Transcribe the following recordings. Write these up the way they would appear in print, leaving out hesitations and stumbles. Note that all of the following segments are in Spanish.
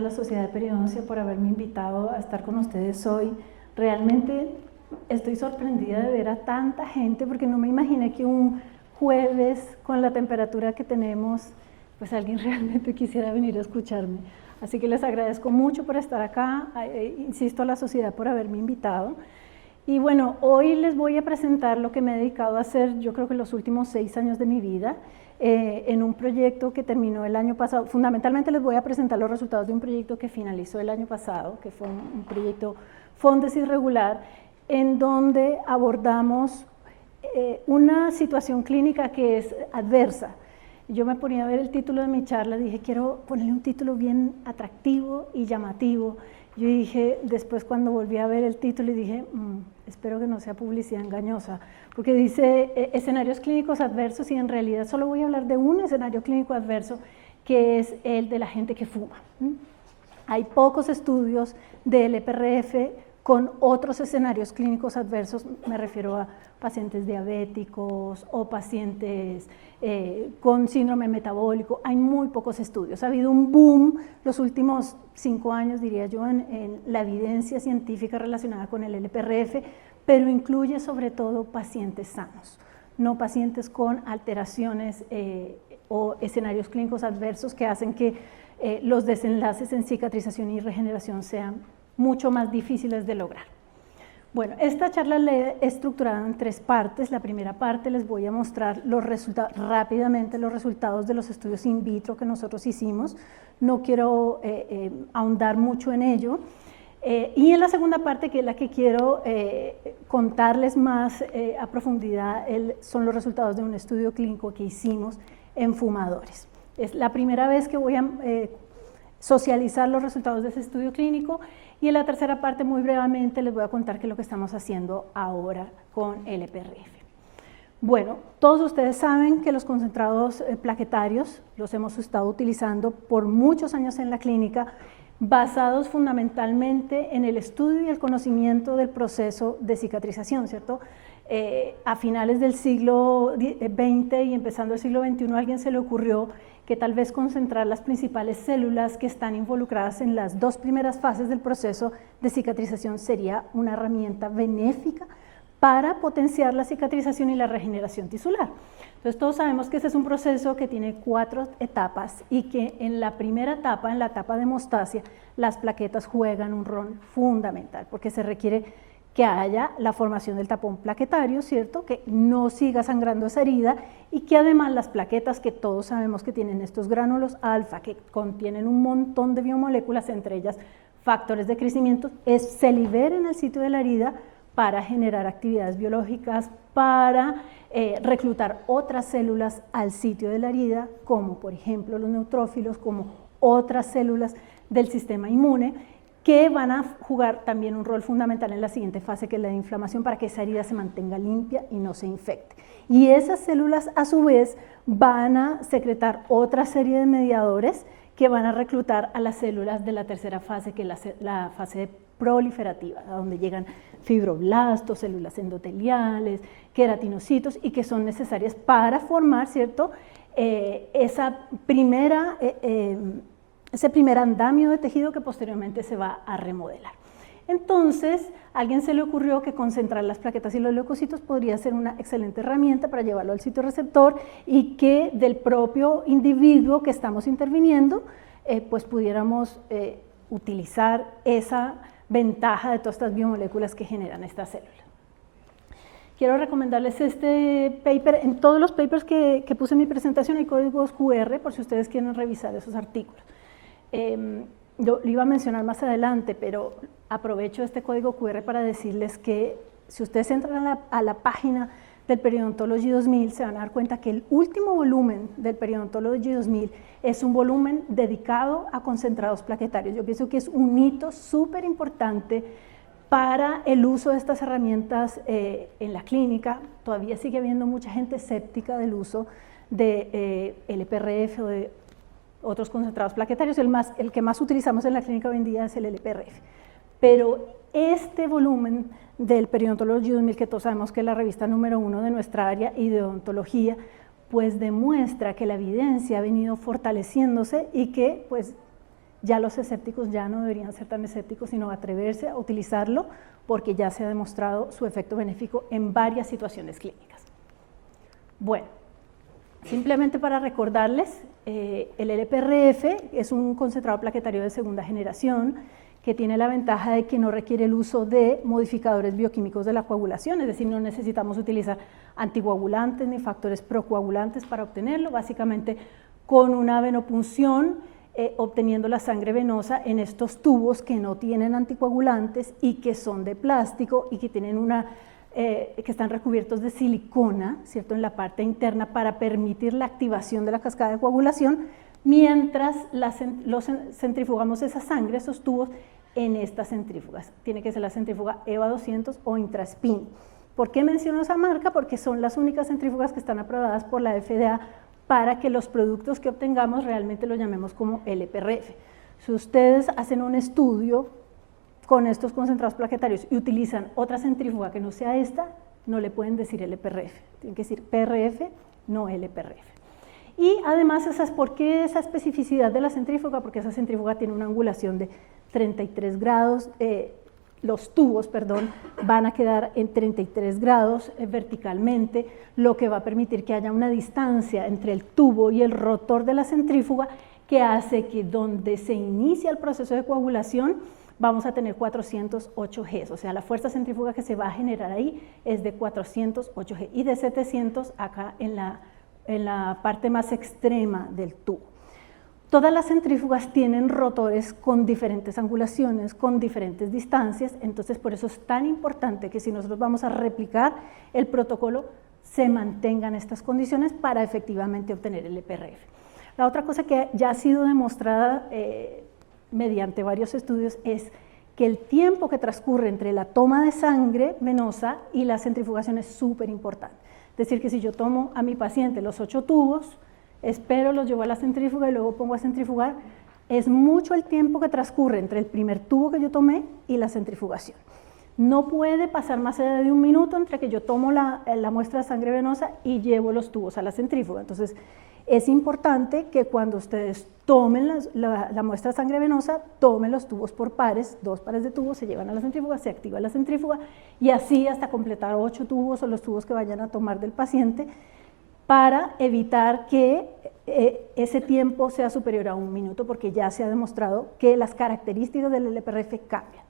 a la Sociedad de Periodoncia por haberme invitado a estar con ustedes hoy. Realmente estoy sorprendida de ver a tanta gente porque no me imaginé que un jueves con la temperatura que tenemos, pues alguien realmente quisiera venir a escucharme. Así que les agradezco mucho por estar acá, insisto a la sociedad por haberme invitado. Y bueno, hoy les voy a presentar lo que me he dedicado a hacer, yo creo que los últimos 6 años de mi vida, en un proyecto que terminó el año pasado. Fundamentalmente les voy a presentar los resultados de un proyecto que finalizó el año pasado, que fue un proyecto Fondes Irregular, en donde abordamos una situación clínica que es adversa. Yo me ponía a ver el título de mi charla, dije, quiero ponerle un título bien atractivo y llamativo. Yo dije, después cuando volví a ver el título, y dije, espero que no sea publicidad engañosa, porque dice escenarios clínicos adversos y en realidad solo voy a hablar de un escenario clínico adverso, que es el de la gente que fuma. Hay pocos estudios del EPRF con otros escenarios clínicos adversos, me refiero a pacientes diabéticos o pacientes con síndrome metabólico. Hay muy pocos estudios. Ha habido un boom los últimos 5 años, diría yo, en la evidencia científica relacionada con el EPRF, pero incluye sobre todo pacientes sanos, no pacientes con alteraciones o escenarios clínicos adversos que hacen que los desenlaces en cicatrización y regeneración sean mucho más difíciles de lograr. Bueno, esta charla la he estructurado en 3 partes. La primera parte les voy a mostrar rápidamente los resultados de los estudios in vitro que nosotros hicimos. No quiero ahondar mucho en ello. Y en la segunda parte, que es la que quiero contarles más a profundidad, son los resultados de un estudio clínico que hicimos en fumadores. Es la primera vez que voy a socializar los resultados de ese estudio clínico, y en la tercera parte, muy brevemente, les voy a contar qué es lo que estamos haciendo ahora con el EPRF. Bueno, todos ustedes saben que los concentrados plaquetarios los hemos estado utilizando por muchos años en la clínica, basados fundamentalmente en el estudio y el conocimiento del proceso de cicatrización, ¿cierto? A finales del siglo XX y empezando el siglo XXI, a alguien se le ocurrió que tal vez concentrar las principales células que están involucradas en las 2 primeras fases del proceso de cicatrización sería una herramienta benéfica para potenciar la cicatrización y la regeneración tisular. Entonces todos sabemos que ese es un proceso que tiene 4 etapas y que en la primera etapa, en la etapa de hemostasia, las plaquetas juegan un rol fundamental porque se requiere que haya la formación del tapón plaquetario, ¿cierto? Que no siga sangrando esa herida y que además las plaquetas, que todos sabemos que tienen estos gránulos alfa, que contienen un montón de biomoléculas, entre ellas factores de crecimiento, se liberen al sitio de la herida para generar actividades biológicas, para reclutar otras células al sitio de la herida, como por ejemplo los neutrófilos, como otras células del sistema inmune, que van a jugar también un rol fundamental en la siguiente fase, que es la de inflamación, para que esa herida se mantenga limpia y no se infecte. Y esas células, a su vez, van a secretar otra serie de mediadores que van a reclutar a las células de la tercera fase, que es la fase proliferativa, a donde llegan fibroblastos, células endoteliales, queratinocitos, y que son necesarias para formar, ¿cierto?, ese primer andamio de tejido que posteriormente se va a remodelar. Entonces, a alguien se le ocurrió que concentrar las plaquetas y los leucocitos podría ser una excelente herramienta para llevarlo al sitio receptor y que del propio individuo que estamos interviniendo, pues pudiéramos utilizar esa ventaja de todas estas biomoléculas que generan esta célula. Quiero recomendarles este paper. En todos los papers que puse en mi presentación hay códigos QR por si ustedes quieren revisar esos artículos. Yo lo iba a mencionar más adelante, pero aprovecho este código QR para decirles que si ustedes entran a la página del Periodontology 2000, se van a dar cuenta que el último volumen del Periodontology 2000 es un volumen dedicado a concentrados plaquetarios. Yo pienso que es un hito súper importante para el uso de estas herramientas en la clínica. Todavía sigue habiendo mucha gente escéptica del uso de EPRF o de otros concentrados plaquetarios. El que más utilizamos en la clínica hoy en día es el EPRF. Pero este volumen del Periodontology 2000, que todos sabemos que es la revista número 1 de nuestra área y de odontología, pues demuestra que la evidencia ha venido fortaleciéndose y que pues ya los escépticos ya no deberían ser tan escépticos, sino atreverse a utilizarlo porque ya se ha demostrado su efecto benéfico en varias situaciones clínicas. Bueno, simplemente para recordarles, el LPRF es un concentrado plaquetario de segunda generación que tiene la ventaja de que no requiere el uso de modificadores bioquímicos de la coagulación, es decir, no necesitamos utilizar anticoagulantes ni factores procoagulantes para obtenerlo, básicamente con una venopunción, obteniendo la sangre venosa en estos tubos que no tienen anticoagulantes y que son de plástico y que tienen que están recubiertos de silicona, ¿cierto?, en la parte interna para permitir la activación de la cascada de coagulación, mientras centrifugamos esa sangre, esos tubos, en estas centrífugas. Tiene que ser la centrífuga EVA 200 o Intraspin. ¿Por qué menciono esa marca? Porque son las únicas centrífugas que están aprobadas por la FDA para que los productos que obtengamos realmente los llamemos como LPRF. Si ustedes hacen un estudio con estos concentrados plaquetarios y utilizan otra centrífuga que no sea esta, no le pueden decir LPRF, tienen que decir PRF, no LPRF. Y además, ¿por qué esa especificidad de la centrífuga? Porque esa centrífuga tiene una angulación de 33 grados, los tubos, perdón, van a quedar en 33 grados verticalmente, lo que va a permitir que haya una distancia entre el tubo y el rotor de la centrífuga que hace que donde se inicia el proceso de coagulación vamos a tener 408 G, o sea, la fuerza centrífuga que se va a generar ahí es de 408 G y de 700 acá en la parte más extrema del tubo. Todas las centrífugas tienen rotores con diferentes angulaciones, con diferentes distancias, entonces por eso es tan importante que si nosotros vamos a replicar el protocolo, se mantengan estas condiciones para efectivamente obtener el LPRF. La otra cosa que ya ha sido demostrada mediante varios estudios es que el tiempo que transcurre entre la toma de sangre venosa y la centrifugación es súper importante. Es decir, que si yo tomo a mi paciente los 8 tubos, espero, los llevo a la centrífuga y luego pongo a centrifugar, es mucho el tiempo que transcurre entre el primer tubo que yo tomé y la centrifugación. No puede pasar más allá de 1 minuto entre que yo tomo la muestra de sangre venosa y llevo los tubos a la centrífuga. Entonces, es importante que cuando ustedes tomen la muestra de sangre venosa, tomen los tubos por pares, 2 pares de tubos, se llevan a la centrífuga, se activa la centrífuga y así hasta completar 8 tubos o los tubos que vayan a tomar del paciente para evitar que ese tiempo sea superior a 1 minuto, porque ya se ha demostrado que las características del LPRF cambian.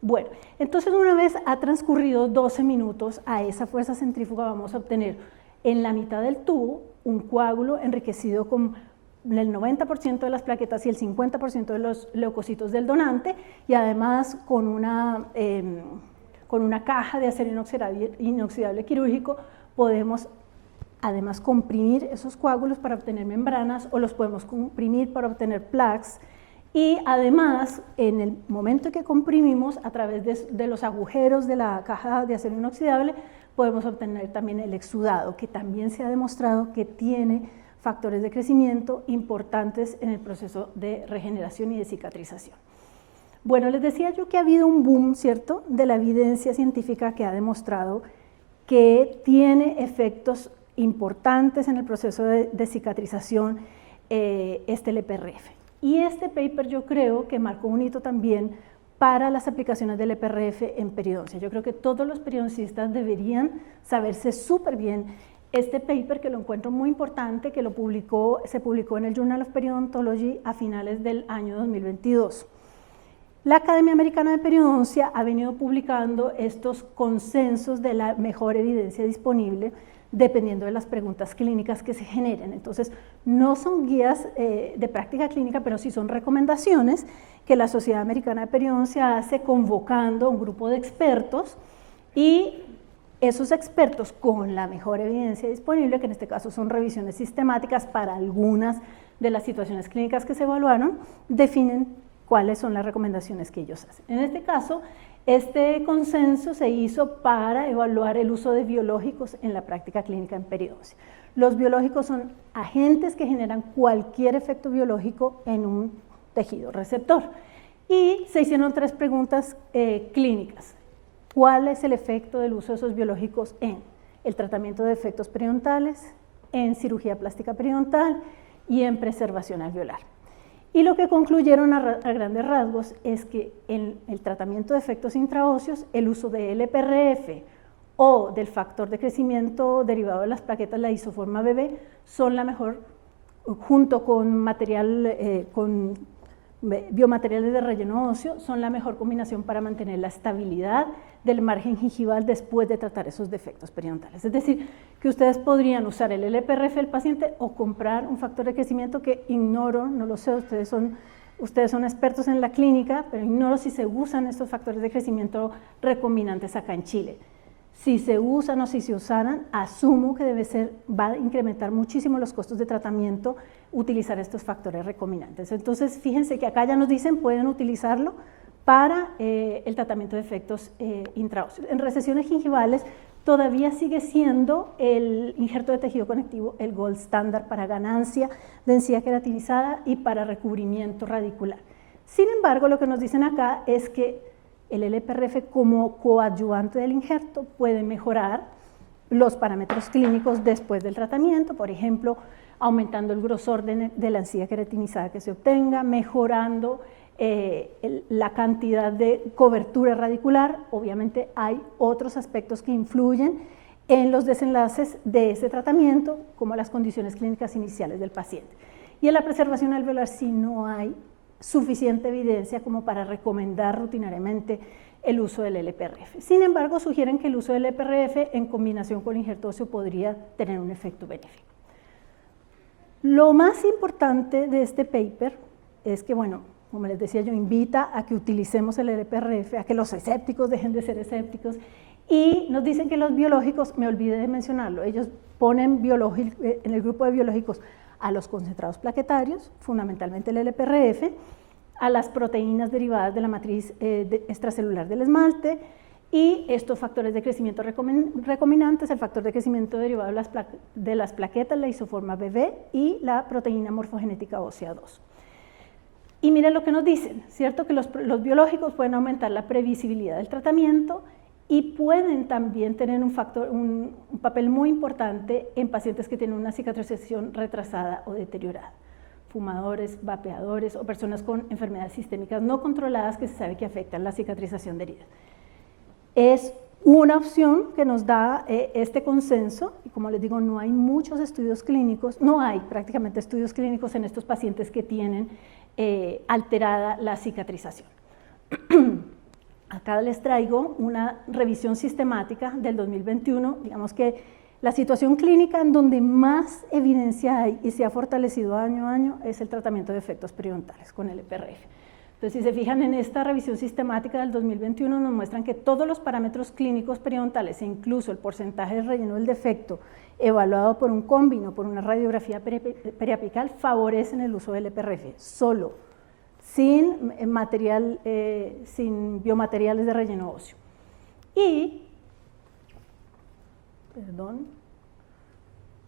Bueno, entonces una vez ha transcurrido 12 minutos, a esa fuerza centrífuga vamos a obtener en la mitad del tubo un coágulo enriquecido con el 90% de las plaquetas y el 50% de los leucocitos del donante y además con una caja de acero inoxidable quirúrgico podemos además comprimir esos coágulos para obtener membranas o los podemos comprimir para obtener plaques y además en el momento que comprimimos a través de los agujeros de la caja de acero inoxidable podemos obtener también el exudado, que también se ha demostrado que tiene factores de crecimiento importantes en el proceso de regeneración y de cicatrización. Bueno, les decía yo que ha habido un boom, ¿cierto?, de la evidencia científica que ha demostrado que tiene efectos importantes en el proceso de cicatrización este LPRF. Y este paper yo creo que marcó un hito también para las aplicaciones del LPRF en periodoncia. Yo creo que todos los periodoncistas deberían saberse súper bien este paper, que lo encuentro muy importante, que se publicó en el Journal of Periodontology a finales del año 2022. La Academia Americana de Periodoncia ha venido publicando estos consensos de la mejor evidencia disponible dependiendo de las preguntas clínicas que se generen. Entonces, no son guías de práctica clínica, pero sí son recomendaciones que la Sociedad Americana de Periodoncia hace convocando a un grupo de expertos y esos expertos con la mejor evidencia disponible, que en este caso son revisiones sistemáticas para algunas de las situaciones clínicas que se evaluaron, definen cuáles son las recomendaciones que ellos hacen. En este caso, este consenso se hizo para evaluar el uso de biológicos en la práctica clínica en periodoncia. Los biológicos son agentes que generan cualquier efecto biológico en un tejido receptor. Y se hicieron 3 preguntas clínicas. ¿Cuál es el efecto del uso de esos biológicos en el tratamiento de defectos periodontales, en cirugía plástica periodontal y en preservación alveolar? Y lo que concluyeron a grandes rasgos es que en el tratamiento de efectos intraóseos, el uso de LPRF o del factor de crecimiento derivado de las plaquetas, la isoforma BB, son la mejor, junto con biomateriales de relleno óseo, son la mejor combinación para mantener la estabilidad del margen gingival después de tratar esos defectos periodontales. Es decir, que ustedes podrían usar el LPRF del paciente o comprar un factor de crecimiento que ignoro, no lo sé, ustedes son expertos en la clínica, pero ignoro si se usan estos factores de crecimiento recombinantes acá en Chile. Si se usan o si se usaran, asumo que va a incrementar muchísimo los costos de tratamiento utilizar estos factores recombinantes. Entonces, fíjense que acá ya nos dicen pueden utilizarlo para el tratamiento de efectos intraóseos. En recesiones gingivales todavía sigue siendo el injerto de tejido conectivo el gold standard para ganancia, densidad queratinizada y para recubrimiento radicular. Sin embargo, lo que nos dicen acá es que el LPRF como coadyuvante del injerto puede mejorar los parámetros clínicos después del tratamiento, por ejemplo, aumentando el grosor de la encía queratinizada que se obtenga, mejorando la cantidad de cobertura radicular. Obviamente hay otros aspectos que influyen en los desenlaces de ese tratamiento, como las condiciones clínicas iniciales del paciente. Y en la preservación alveolar sí no hay suficiente evidencia como para recomendar rutinariamente el uso del LPRF. Sin embargo, sugieren que el uso del LPRF en combinación con injerto óseo podría tener un efecto benéfico. Lo más importante de este paper es que, bueno, como les decía yo, invita a que utilicemos el LPRF, a que los escépticos dejen de ser escépticos, y nos dicen que los biológicos, me olvidé de mencionarlo, ellos ponen en el grupo de biológicos a los concentrados plaquetarios, fundamentalmente el LPRF, a las proteínas derivadas de la matriz extracelular del esmalte, y estos factores de crecimiento recombinantes, el factor de crecimiento derivado de las plaquetas, la isoforma BB y la proteína morfogenética ósea 2. Y miren lo que nos dicen, ¿cierto? Que los biológicos pueden aumentar la previsibilidad del tratamiento y pueden también tener un papel muy importante en pacientes que tienen una cicatrización retrasada o deteriorada. Fumadores, vapeadores o personas con enfermedades sistémicas no controladas que se sabe que afectan la cicatrización de heridas. Es una opción que nos da este consenso, y como les digo, no hay muchos estudios clínicos, no hay prácticamente estudios clínicos en estos pacientes que tienen alterada la cicatrización. Acá les traigo una revisión sistemática del 2021, digamos que la situación clínica en donde más evidencia hay y se ha fortalecido año a año es el tratamiento de efectos periodontales con el LPRF. Entonces, si se fijan en esta revisión sistemática del 2021, nos muestran que todos los parámetros clínicos periodontales e incluso el porcentaje de relleno del defecto evaluado por un combino, por una radiografía periapical, favorecen el uso del LPRF solo, sin biomateriales de relleno óseo. Y,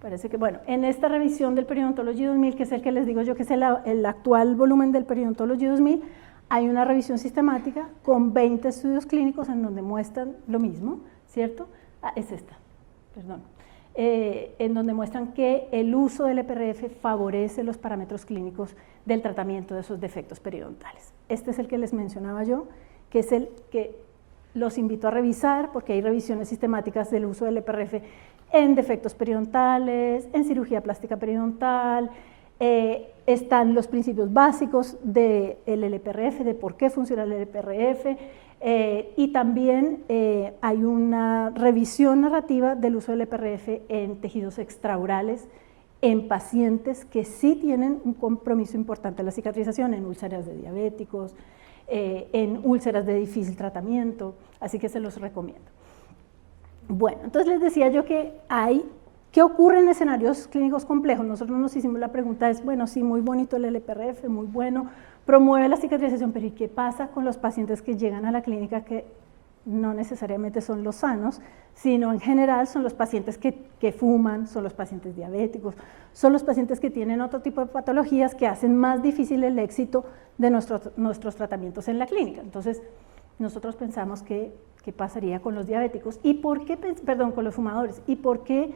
parece que, bueno, en esta revisión del Periodontology 2000, que es el que les digo yo que es el actual volumen del Periodontology 2000, hay una revisión sistemática con 20 estudios clínicos en donde muestran lo mismo, ¿cierto? Es esta, perdón. En donde muestran que el uso del LPRF favorece los parámetros clínicos del tratamiento de esos defectos periodontales. Este es el que les mencionaba yo, que es el que los invito a revisar, porque hay revisiones sistemáticas del uso del LPRF en defectos periodontales, en cirugía plástica periodontal, están los principios básicos del LPRF, de por qué funciona el LPRF, y también hay una revisión narrativa del uso del LPRF en tejidos extraorales en pacientes que sí tienen un compromiso importante en la cicatrización, en úlceras de diabéticos, en úlceras de difícil tratamiento, así que se los recomiendo. Bueno, entonces les decía yo que ¿qué ocurre en escenarios clínicos complejos? Nosotros nos hicimos la pregunta, bueno, sí, muy bonito el LPRF, muy bueno, promueve la cicatrización, pero ¿y qué pasa con los pacientes que llegan a la clínica que no necesariamente son los sanos, sino en general son los pacientes que fuman, son los pacientes diabéticos, son los pacientes que tienen otro tipo de patologías que hacen más difícil el éxito de nuestros tratamientos en la clínica? Entonces, nosotros pensamos ¿qué pasaría con los diabéticos? ¿Y por qué, con los fumadores? ¿Y por qué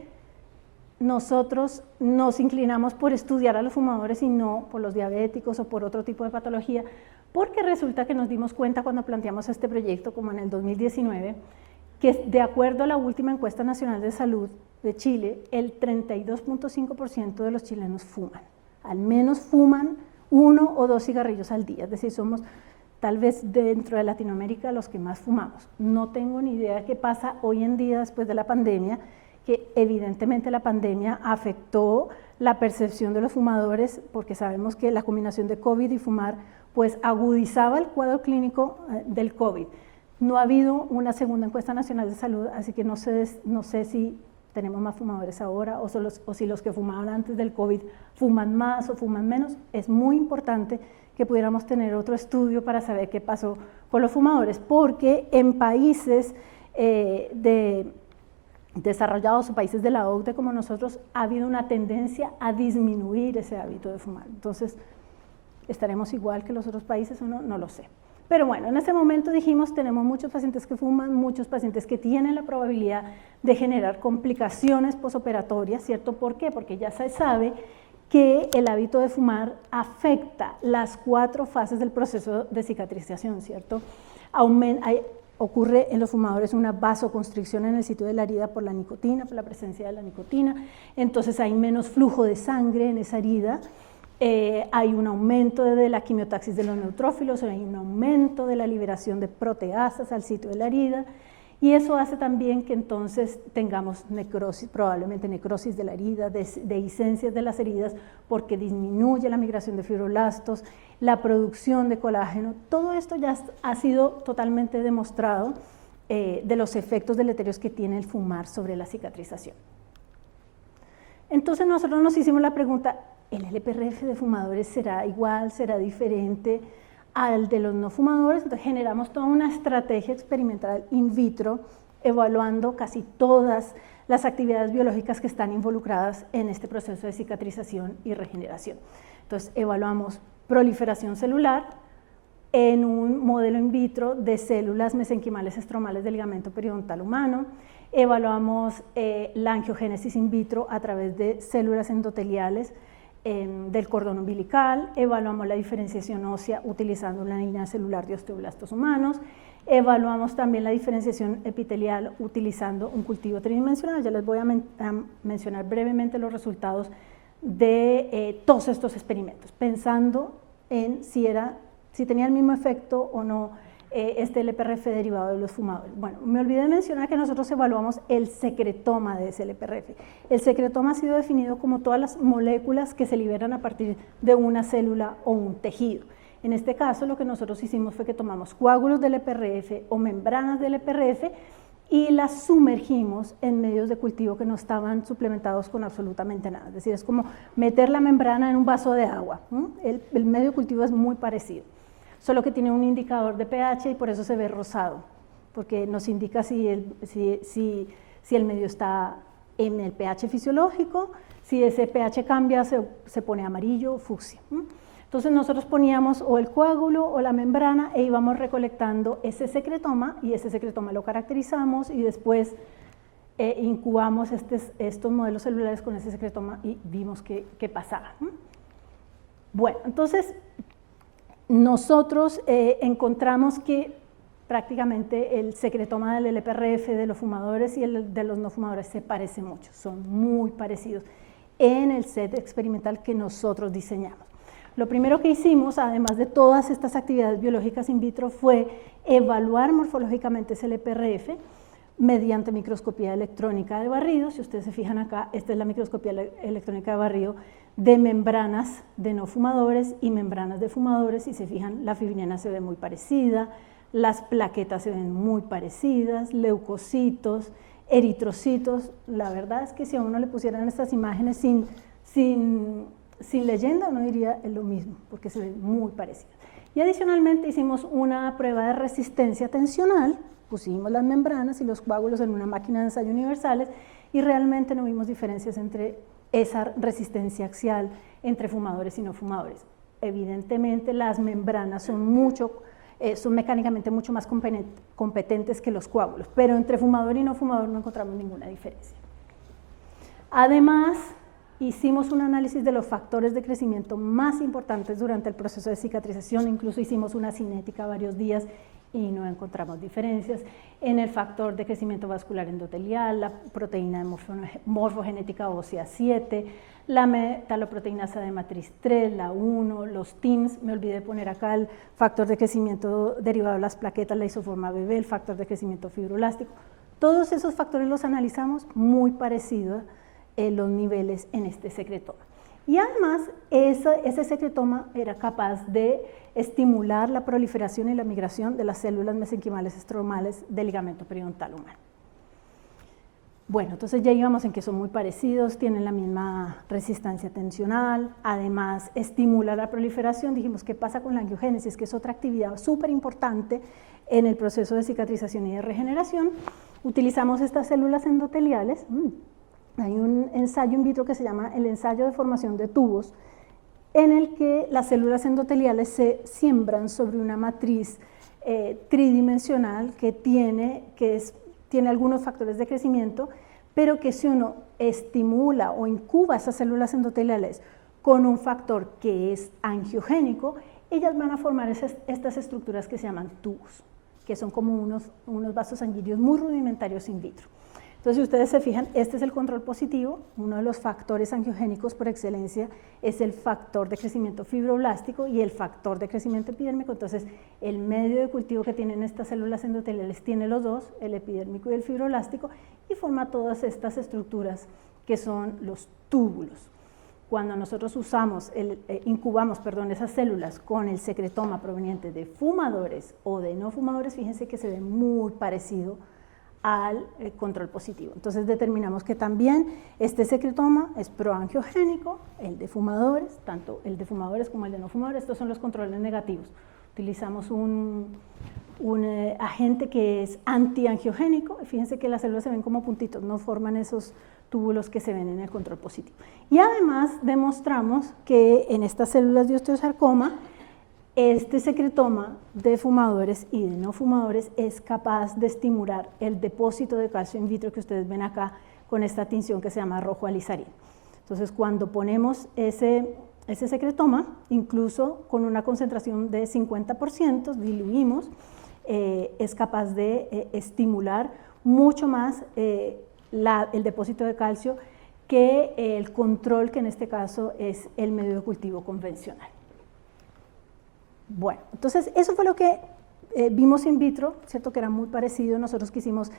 nosotros nos inclinamos por estudiar a los fumadores y no por los diabéticos o por otro tipo de patología, porque resulta que nos dimos cuenta cuando planteamos este proyecto, como en el 2019, que de acuerdo a la última encuesta nacional de salud de Chile, el 32.5% de los chilenos fuman, al menos fuman 1 o 2 cigarrillos al día, es decir, somos tal vez dentro de Latinoamérica los que más fumamos. No tengo ni idea qué pasa hoy en día después de la pandemia, que evidentemente la pandemia afectó la percepción de los fumadores, porque sabemos que la combinación de COVID y fumar pues agudizaba el cuadro clínico del COVID. No ha habido una segunda encuesta nacional de salud, así que no sé si tenemos más fumadores ahora o si los que fumaban antes del COVID fuman más o fuman menos. Es muy importante que pudiéramos tener otro estudio para saber qué pasó con los fumadores, porque en países desarrollados o países de la OCDE como nosotros ha habido una tendencia a disminuir ese hábito de fumar. Entonces, ¿estaremos igual que los otros países o no? No lo sé. Pero bueno, en ese momento dijimos, tenemos muchos pacientes que fuman, muchos pacientes que tienen la probabilidad de generar complicaciones posoperatorias, ¿cierto? ¿Por qué? Porque ya se sabe que el hábito de fumar afecta las 4 fases del proceso de cicatrización, ¿cierto? Ocurre en los fumadores una vasoconstricción en el sitio de la herida por la nicotina, por la presencia de la nicotina, entonces hay menos flujo de sangre en esa herida, hay un aumento de la quimiotaxis de los neutrófilos, hay un aumento de la liberación de proteasas al sitio de la herida, y eso hace también que entonces tengamos necrosis, probablemente necrosis de la herida, dehiscencias de las heridas, porque disminuye la migración de fibroblastos, la producción de colágeno. Todo esto ya ha sido totalmente demostrado de los efectos deleterios que tiene el fumar sobre la cicatrización. Entonces nosotros nos hicimos la pregunta, ¿el LPRF de fumadores será igual, será diferente al de los no fumadores? Entonces generamos toda una estrategia experimental in vitro, evaluando casi todas las actividades biológicas que están involucradas en este proceso de cicatrización y regeneración. Entonces evaluamos proliferación celular en un modelo in vitro de células mesenquimales estromales del ligamento periodontal humano, evaluamos la angiogénesis in vitro a través de células endoteliales del cordón umbilical, evaluamos la diferenciación ósea utilizando una línea celular de osteoblastos humanos, evaluamos también la diferenciación epitelial utilizando un cultivo tridimensional. Ya les voy a mencionar brevemente los resultados de todos estos experimentos, pensando en si tenía el mismo efecto o no este LPRF derivado de los fumadores. Bueno, me olvidé de mencionar que nosotros evaluamos el secretoma de ese LPRF. El secretoma ha sido definido como todas las moléculas que se liberan a partir de una célula o un tejido. En este caso, lo que nosotros hicimos fue que tomamos coágulos del LPRF o membranas del LPRF y las sumergimos en medios de cultivo que no estaban suplementados con absolutamente nada. Es decir, es como meter la membrana en un vaso de agua. El medio de cultivo es muy parecido, solo que tiene un indicador de pH y por eso se ve rosado, porque nos indica si el medio está en el pH fisiológico, si ese pH cambia se pone amarillo o fucsia. Entonces nosotros poníamos o el coágulo o la membrana e íbamos recolectando ese secretoma y ese secretoma lo caracterizamos y después incubamos estos modelos celulares con ese secretoma y vimos qué pasaba. Bueno, entonces nosotros encontramos que prácticamente el secretoma del LPRF de los fumadores y el de los no fumadores se parecen mucho, son muy parecidos en el set experimental que nosotros diseñamos. Lo primero que hicimos, además de todas estas actividades biológicas in vitro, fue evaluar morfológicamente ese LPRF mediante microscopía electrónica de barrido. Si ustedes se fijan acá, esta es la microscopía electrónica de barrido de membranas de no fumadores y membranas de fumadores. Si se fijan, la fibrina se ve muy parecida, las plaquetas se ven muy parecidas, leucocitos, eritrocitos. La verdad es que si a uno le pusieran estas imágenes sin leyenda, uno diría lo mismo, porque se ven muy parecidas. Y adicionalmente hicimos una prueba de resistencia tensional, pusimos las membranas y los coágulos en una máquina de ensayo universales y realmente no vimos diferencias entre esa resistencia axial entre fumadores y no fumadores. Evidentemente las membranas son mecánicamente mucho más competentes que los coágulos, pero entre fumador y no fumador no encontramos ninguna diferencia. Además, hicimos un análisis de los factores de crecimiento más importantes durante el proceso de cicatrización, incluso hicimos una cinética varios días y no encontramos diferencias en el factor de crecimiento vascular endotelial, la proteína morfogenética ósea 7, la metaloproteinasa de matriz 3, la 1, los TIMS, me olvidé de poner acá el factor de crecimiento derivado de las plaquetas, la isoforma BB, el factor de crecimiento fibroelástico. Todos esos factores los analizamos muy parecidos los niveles en este secretoma. Y además, ese secretoma era capaz de estimular la proliferación y la migración de las células mesenquimales estromales del ligamento periodontal humano. Bueno, entonces ya íbamos en que son muy parecidos, tienen la misma resistencia tensional, además estimula la proliferación. Dijimos, ¿qué pasa con la angiogénesis? Que es otra actividad súper importante en el proceso de cicatrización y de regeneración. Utilizamos estas células endoteliales. Hay un ensayo in vitro que se llama el ensayo de formación de tubos, en el que las células endoteliales se siembran sobre una matriz tridimensional que tiene algunos factores de crecimiento, pero que si uno estimula o incuba esas células endoteliales con un factor que es angiogénico, ellas van a formar estas estructuras que se llaman tubos, que son como unos vasos sanguíneos muy rudimentarios in vitro. Entonces, si ustedes se fijan, este es el control positivo. Uno de los factores angiogénicos por excelencia es el factor de crecimiento fibroblástico y el factor de crecimiento epidérmico. Entonces, el medio de cultivo que tienen estas células endoteliales tiene los dos, el epidérmico y el fibroblástico, y forma todas estas estructuras que son los túbulos. Cuando nosotros incubamos esas células con el secretoma proveniente de fumadores o de no fumadores, fíjense que se ve muy parecido al control positivo. Entonces determinamos que también este secretoma es proangiogénico, el de fumadores, tanto el de fumadores como el de no fumadores. Estos son los controles negativos. Utilizamos un agente que es antiangiogénico. Fíjense que las células se ven como puntitos, no forman esos túbulos que se ven en el control positivo. Y además demostramos que en estas células de osteosarcoma este secretoma de fumadores y de no fumadores es capaz de estimular el depósito de calcio in vitro que ustedes ven acá con esta tinción que se llama rojo alizarín. Entonces, cuando ponemos ese secretoma, incluso con una concentración de 50%, diluimos, es capaz de estimular mucho más el depósito de calcio que el control, que en este caso es el medio de cultivo convencional. Bueno, entonces eso fue lo que vimos in vitro, ¿cierto? Que era muy parecido. Nosotros quisimos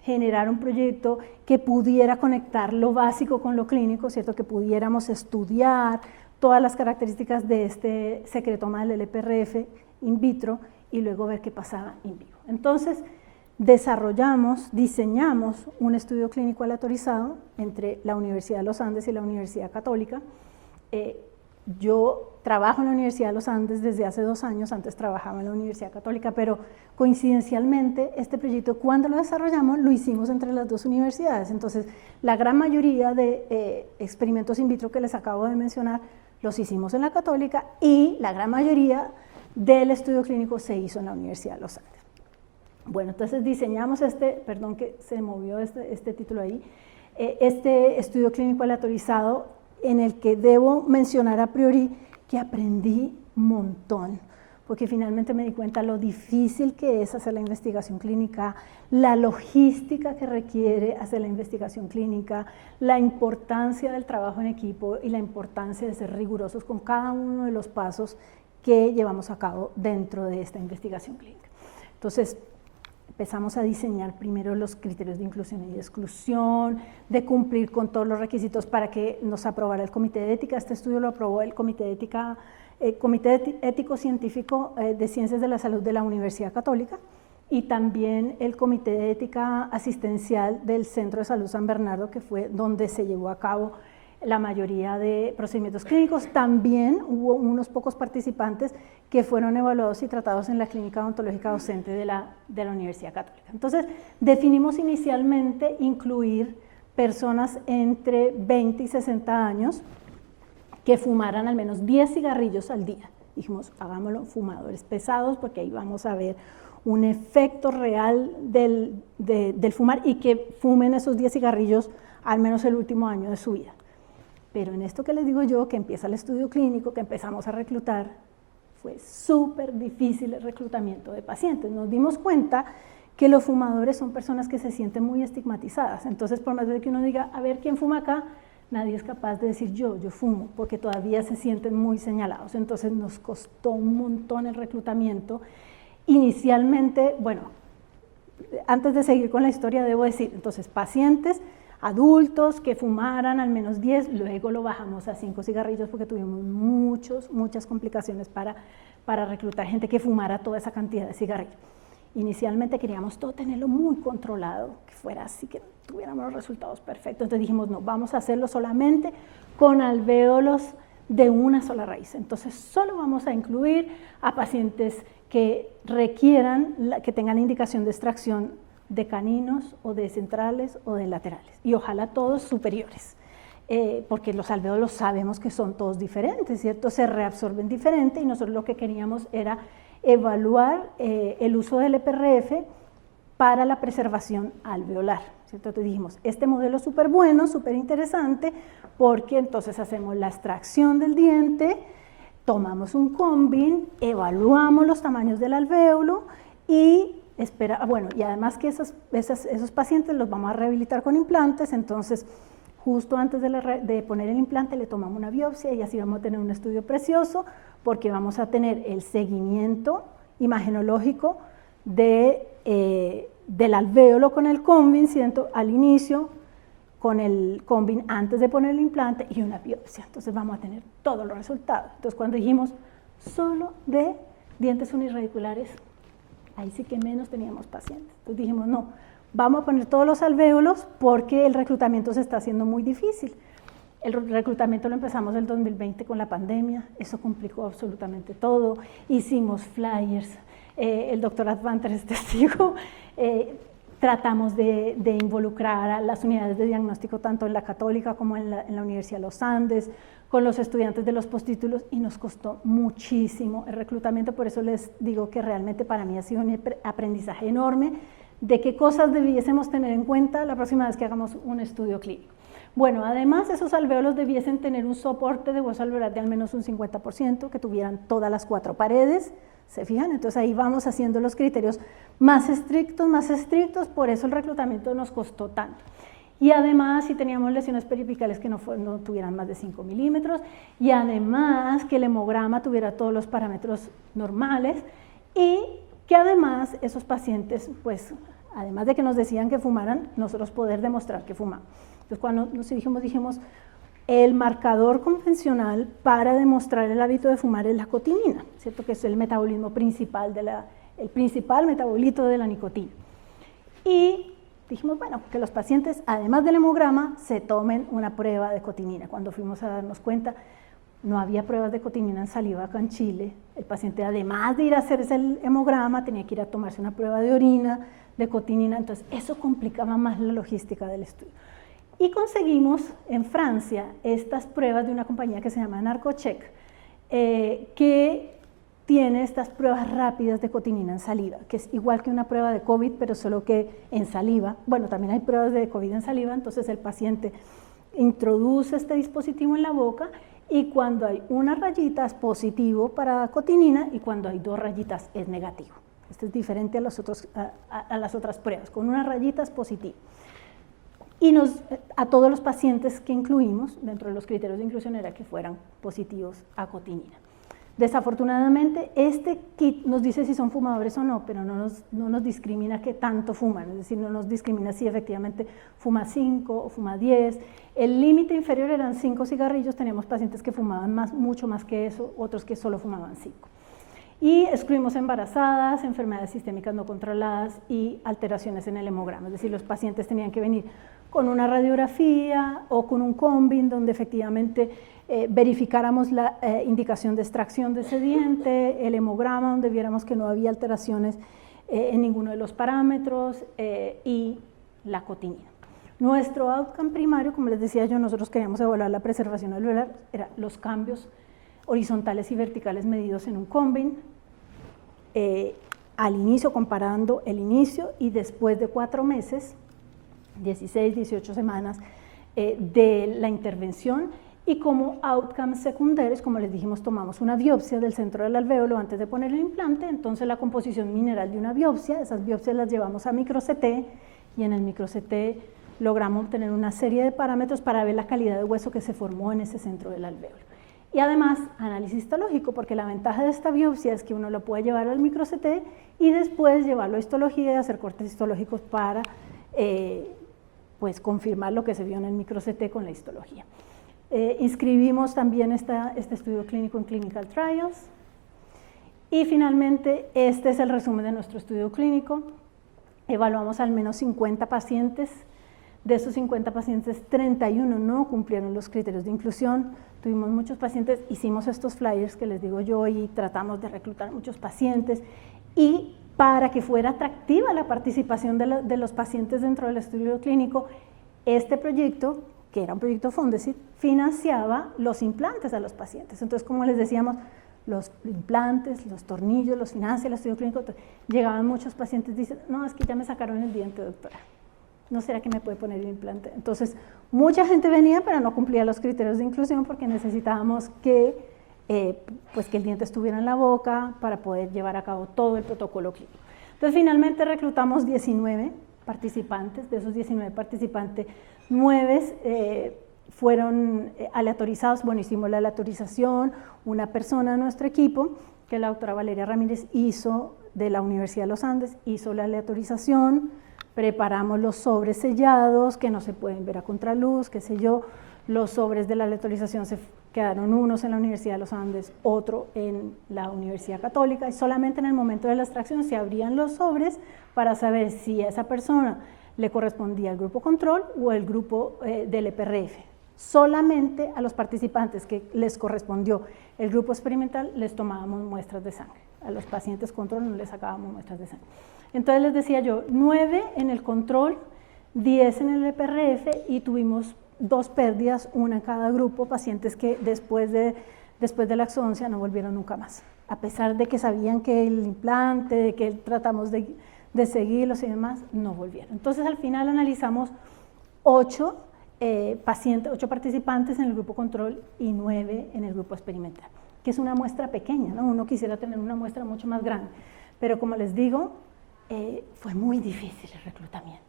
generar un proyecto que pudiera conectar lo básico con lo clínico, ¿cierto? Que pudiéramos estudiar todas las características de este secretoma del LPRF in vitro y luego ver qué pasaba in vivo. Entonces, diseñamos un estudio clínico aleatorizado entre la Universidad de los Andes y la Universidad Católica. Yo trabajo en la Universidad de los Andes desde hace 2 años, antes trabajaba en la Universidad Católica, pero coincidencialmente este proyecto, cuando lo desarrollamos, lo hicimos entre las 2 universidades. Entonces, la gran mayoría de experimentos in vitro que les acabo de mencionar los hicimos en la Católica y la gran mayoría del estudio clínico se hizo en la Universidad de los Andes. Bueno, entonces diseñamos perdón que se movió este título ahí, este estudio clínico aleatorizado, en el que debo mencionar a priori que aprendí un montón, porque finalmente me di cuenta lo difícil que es hacer la investigación clínica, la logística que requiere hacer la investigación clínica, la importancia del trabajo en equipo y la importancia de ser rigurosos con cada uno de los pasos que llevamos a cabo dentro de esta investigación clínica. Entonces, empezamos a diseñar primero los criterios de inclusión y de exclusión, de cumplir con todos los requisitos para que nos aprobara el Comité de Ética. Este estudio lo aprobó el Comité de Ética, Comité Ético Científico de Ciencias de la Salud de la Universidad Católica y también el Comité de Ética Asistencial del Centro de Salud San Bernardo, que fue donde se llevó a cabo la mayoría de procedimientos clínicos. También hubo unos pocos participantes que fueron evaluados y tratados en la clínica odontológica docente de la Universidad Católica. Entonces, definimos inicialmente incluir personas entre 20 y 60 años que fumaran al menos 10 cigarrillos al día. Dijimos, hagámoslo fumadores pesados, porque ahí vamos a ver un efecto real del fumar y que fumen esos 10 cigarrillos al menos el último año de su vida. Pero en esto que les digo yo, que empieza el estudio clínico, que empezamos a reclutar, fue súper difícil el reclutamiento de pacientes. Nos dimos cuenta que los fumadores son personas que se sienten muy estigmatizadas. Entonces, por más de que uno diga, a ver, ¿quién fuma acá? Nadie es capaz de decir yo fumo, porque todavía se sienten muy señalados. Entonces, nos costó un montón el reclutamiento. Inicialmente, bueno, antes de seguir con la historia, debo decir, entonces, pacientes adultos que fumaran al menos 10, luego lo bajamos a 5 cigarrillos porque tuvimos muchas complicaciones para reclutar gente que fumara toda esa cantidad de cigarrillos. Inicialmente queríamos todo tenerlo muy controlado, que fuera así, que tuviéramos los resultados perfectos. Entonces dijimos, no, vamos a hacerlo solamente con alvéolos de una sola raíz. Entonces solo vamos a incluir a pacientes que requieran, que tengan indicación de extracción de caninos o de centrales o de laterales, y ojalá todos superiores, porque los alvéolos sabemos que son todos diferentes, ¿cierto? Se reabsorben diferente, y nosotros lo que queríamos era evaluar el uso del EPRF para la preservación alveolar, ¿cierto? Entonces dijimos, este modelo es súper bueno, súper interesante, porque entonces hacemos la extracción del diente, tomamos un combin, evaluamos los tamaños del alvéolo y y además que esos pacientes los vamos a rehabilitar con implantes. Entonces justo antes de poner el implante le tomamos una biopsia y así vamos a tener un estudio precioso, porque vamos a tener el seguimiento imagenológico del alvéolo con el combin, ¿cierto? Al inicio, con el combin antes de poner el implante y una biopsia. Entonces vamos a tener todos los resultados. Entonces cuando dijimos solo de dientes unirradiculares, ahí sí que menos teníamos pacientes. Entonces dijimos, no, vamos a poner todos los alvéolos porque el reclutamiento se está haciendo muy difícil. El reclutamiento lo empezamos el 2020 con la pandemia, eso complicó absolutamente todo. Hicimos flyers, el doctor Advanter es testigo, tratamos de involucrar a las unidades de diagnóstico tanto en la Católica como en la Universidad de los Andes, con los estudiantes de los postítulos, y nos costó muchísimo el reclutamiento. Por eso les digo que realmente para mí ha sido un aprendizaje enorme de qué cosas debiésemos tener en cuenta la próxima vez que hagamos un estudio clínico. Bueno, además esos alvéolos debiesen tener un soporte de hueso alveolar de al menos un 50%, que tuvieran todas las 4 paredes, ¿se fijan? Entonces ahí vamos haciendo los criterios más estrictos, por eso el reclutamiento nos costó tanto. Y además si teníamos lesiones periapicales que no tuvieran más de 5 milímetros, y además que el hemograma tuviera todos los parámetros normales, y que además esos pacientes, pues además de que nos decían que fumaran, nosotros poder demostrar que fumaban. Entonces cuando nos dijimos, el marcador convencional para demostrar el hábito de fumar es la cotinina, ¿cierto? Que es el metabolismo principal, el principal metabolito de la nicotina. Y dijimos, bueno, que los pacientes, además del hemograma, se tomen una prueba de cotinina. Cuando fuimos a darnos cuenta, no había pruebas de cotinina en saliva acá en Chile. El paciente, además de ir a hacerse el hemograma, tenía que ir a tomarse una prueba de orina de cotinina. Entonces eso complicaba más la logística del estudio. Y conseguimos en Francia estas pruebas de una compañía que se llama Narcocheck, que tiene estas pruebas rápidas de cotinina en saliva, que es igual que una prueba de COVID, pero solo que en saliva. Bueno, también hay pruebas de COVID en saliva. Entonces el paciente introduce este dispositivo en la boca, y cuando hay una rayita es positivo para cotinina, y cuando hay 2 rayitas es negativo. Esto es diferente a las otras pruebas. Con una rayita es positivo. Y a todos los pacientes que incluimos, dentro de los criterios de inclusión era que fueran positivos a cotinina. Desafortunadamente, este kit nos dice si son fumadores o no, pero no nos discrimina qué tanto fuman, es decir, no nos discrimina si efectivamente fuma 5 o fuma 10. El límite inferior eran 5 cigarrillos, teníamos pacientes que fumaban mucho más que eso, otros que solo fumaban 5. Y excluimos embarazadas, enfermedades sistémicas no controladas y alteraciones en el hemograma, es decir, los pacientes tenían que venir con una radiografía o con un combin donde efectivamente verificáramos la indicación de extracción de ese diente, el hemograma donde viéramos que no había alteraciones en ninguno de los parámetros y la cotinina. Nuestro outcome primario, como les decía yo, nosotros queríamos evaluar la preservación alveolar, era los cambios horizontales y verticales medidos en un combin, al inicio, comparando el inicio y después de 4 meses, 16, 18 semanas, de la intervención, y como outcomes secundarios, como les dijimos, tomamos una biopsia del centro del alvéolo antes de poner el implante. Entonces la composición mineral de una biopsia, esas biopsias las llevamos a micro-CT, y en el micro-CT logramos obtener una serie de parámetros para ver la calidad de hueso que se formó en ese centro del alvéolo. Y además, análisis histológico, porque la ventaja de esta biopsia es que uno lo puede llevar al micro-CT y después llevarlo a histología y hacer cortes histológicos para pues confirmar lo que se vio en el micro-CT con la histología. Inscribimos también este estudio clínico en Clinical Trials. Y finalmente, este es el resumen de nuestro estudio clínico. Evaluamos al menos 50 pacientes. De esos 50 pacientes, 31 no cumplieron los criterios de inclusión. Tuvimos muchos pacientes, hicimos estos flyers que les digo yo y tratamos de reclutar muchos pacientes. Y para que fuera atractiva la participación de los pacientes dentro del estudio clínico, este proyecto, que era un proyecto Fondesit, financiaba los implantes a los pacientes. Entonces, como les decíamos, los implantes, los tornillos, los financia el estudio clínico. Llegaban muchos pacientes y dicen, no, es que ya me sacaron el diente, doctora. ¿No será que me puede poner el implante? Entonces, mucha gente venía, pero no cumplía los criterios de inclusión porque necesitábamos que, pues que el diente estuviera en la boca para poder llevar a cabo todo el protocolo clínico. Entonces, finalmente reclutamos 19 participantes. De esos 19 participantes, 9 fueron aleatorizados. Bueno, hicimos la aleatorización. Una persona de nuestro equipo, que la doctora Valeria Ramírez hizo de la Universidad de los Andes, hizo la aleatorización. Preparamos los sobres sellados que no se pueden ver a contraluz, qué sé yo. Los sobres de la aleatorización se quedaron unos en la Universidad de los Andes, otro en la Universidad Católica, y solamente en el momento de la extracción se abrían los sobres para saber si a esa persona le correspondía el grupo control o el grupo del EPRF. Solamente a los participantes que les correspondió el grupo experimental les tomábamos muestras de sangre. A los pacientes control no les sacábamos muestras de sangre. Entonces les decía yo, 9 en el control, 10 en el EPRF, y tuvimos 2 pérdidas, una en cada grupo, pacientes que después de la exodoncia no volvieron nunca más, a pesar de que sabían que el implante, de que tratamos de seguirlos y demás, no volvieron. Entonces al final analizamos 8 participantes en el grupo control y 9 en el grupo experimental, que es una muestra pequeña, ¿no? Uno quisiera tener una muestra mucho más grande, pero como les digo, fue muy difícil el reclutamiento.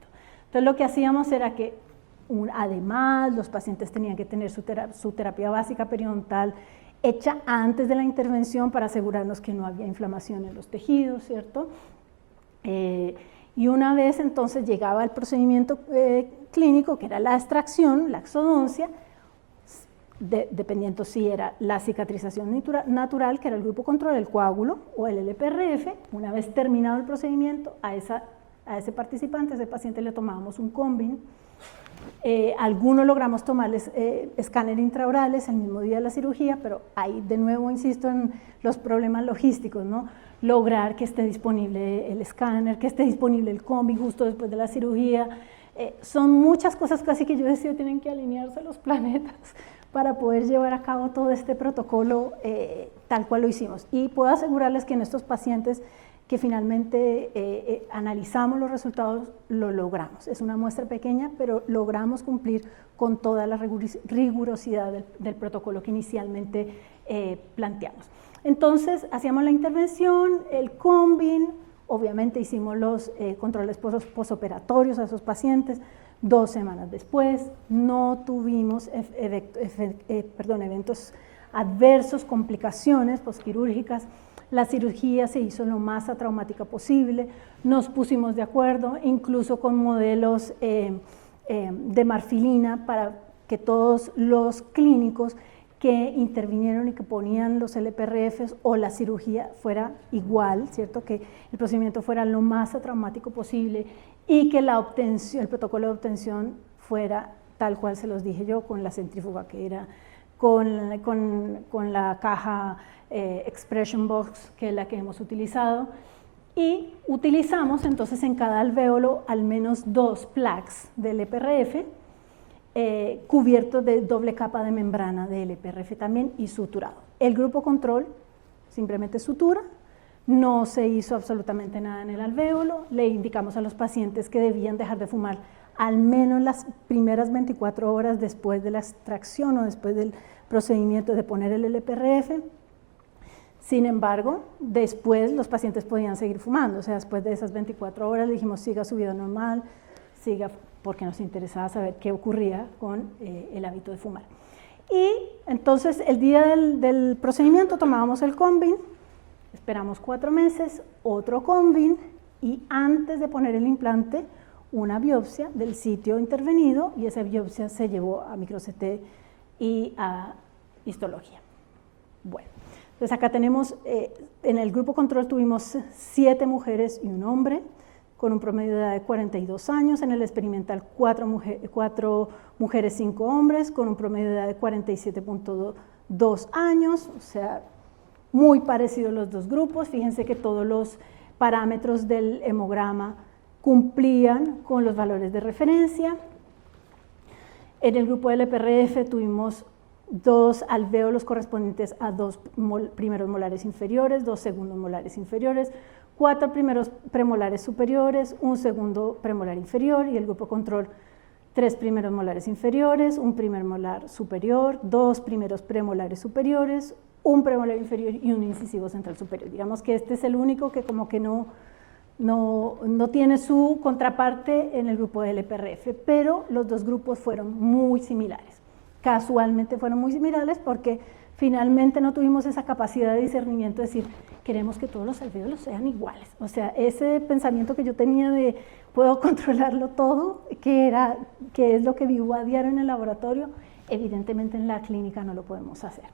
Entonces lo que hacíamos era que además los pacientes tenían que tener su terapia básica periodontal hecha antes de la intervención para asegurarnos que no había inflamación en los tejidos, ¿cierto? Y una vez entonces llegaba el procedimiento clínico, que era la extracción, la exodoncia, dependiendo si era la cicatrización natural, que era el grupo control, el coágulo, o el LPRF. Una vez terminado el procedimiento, a ese participante, a ese paciente le tomábamos un combin. Algunos logramos tomarles escáner intraorales el mismo día de la cirugía, pero ahí de nuevo insisto en los problemas logísticos, ¿no? Lograr que esté disponible el escáner, que esté disponible el combin justo después de la cirugía. Son muchas cosas casi que yo decía, tienen que alinearse los planetas para poder llevar a cabo todo este protocolo tal cual lo hicimos. Y puedo asegurarles que en estos pacientes que finalmente analizamos los resultados, lo logramos. Es una muestra pequeña, pero logramos cumplir con toda la rigurosidad del protocolo que inicialmente planteamos. Entonces, hacíamos la intervención, el combin, obviamente hicimos los controles posoperatorios a esos pacientes. 2 semanas después, no tuvimos eventos adversos, complicaciones posquirúrgicas. La cirugía se hizo lo más atraumática posible, nos pusimos de acuerdo, incluso con modelos de marfilina para que todos los clínicos que intervinieron y que ponían los LPRFs o la cirugía fuera igual, ¿cierto? Que el procedimiento fuera lo más atraumático posible y que la obtención, el protocolo de obtención fuera tal cual se los dije yo, con la centrífuga que era, con la caja Expression Box, que es la que hemos utilizado, y utilizamos entonces en cada alvéolo al menos 2 plaques del EPRF cubiertos de doble capa de membrana de LPRF también y suturado. El grupo control simplemente sutura, no se hizo absolutamente nada en el alvéolo, le indicamos a los pacientes que debían dejar de fumar al menos las primeras 24 horas después de la extracción o después del procedimiento de poner el LPRF. Sin embargo, después los pacientes podían seguir fumando, o sea, después de esas 24 horas le dijimos siga su vida normal, siga, porque nos interesaba saber qué ocurría con el hábito de fumar. Y entonces el día del procedimiento tomábamos el Combin, esperamos 4 meses, otro Combin, y antes de poner el implante, una biopsia del sitio intervenido, y esa biopsia se llevó a micro-CT y a histología. Bueno, entonces acá tenemos, en el grupo control tuvimos 7 mujeres y un hombre, con un promedio de edad de 42 años, en el experimental 4 mujeres, 5 hombres, con un promedio de edad de 47.2 años, o sea, muy parecidos los dos grupos. Fíjense que todos los parámetros del hemograma cumplían con los valores de referencia. En el grupo del LPRF tuvimos 2 alvéolos correspondientes a 2 primeros molares inferiores, 2 segundos molares inferiores, 4 primeros premolares superiores, 1 segundo premolar inferior, y el grupo control 3 primeros molares inferiores, 1 primer molar superior, 2 primeros premolares superiores, 1 premolar inferior y 1 incisivo central superior. Digamos que este es el único que como que no tiene su contraparte en el grupo del LPRF, pero los dos grupos fueron muy similares. Casualmente fueron muy similares porque finalmente no tuvimos esa capacidad de discernimiento de decir, queremos que todos los alvéolos sean iguales. O sea, ese pensamiento que yo tenía de puedo controlarlo todo, que es lo que vivo a diario en el laboratorio, evidentemente en la clínica no lo podemos hacer.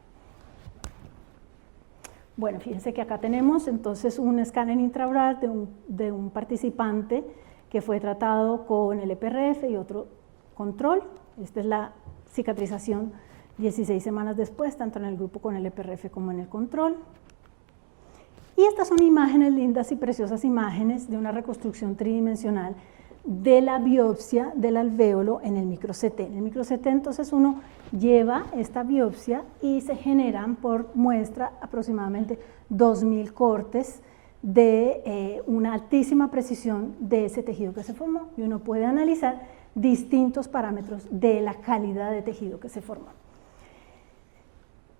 Bueno, fíjense que acá tenemos entonces un escáner intraoral de un participante que fue tratado con el LPRF y otro control. Esta es la cicatrización 16 semanas después, tanto en el grupo con el LPRF como en el control. Y estas son imágenes, lindas y preciosas imágenes de una reconstrucción tridimensional de la biopsia del alvéolo en el micro-CT. En el micro-CT entonces uno lleva esta biopsia y se generan por muestra aproximadamente 2000 cortes de una altísima precisión de ese tejido que se formó, y uno puede analizar distintos parámetros de la calidad de tejido que se formó.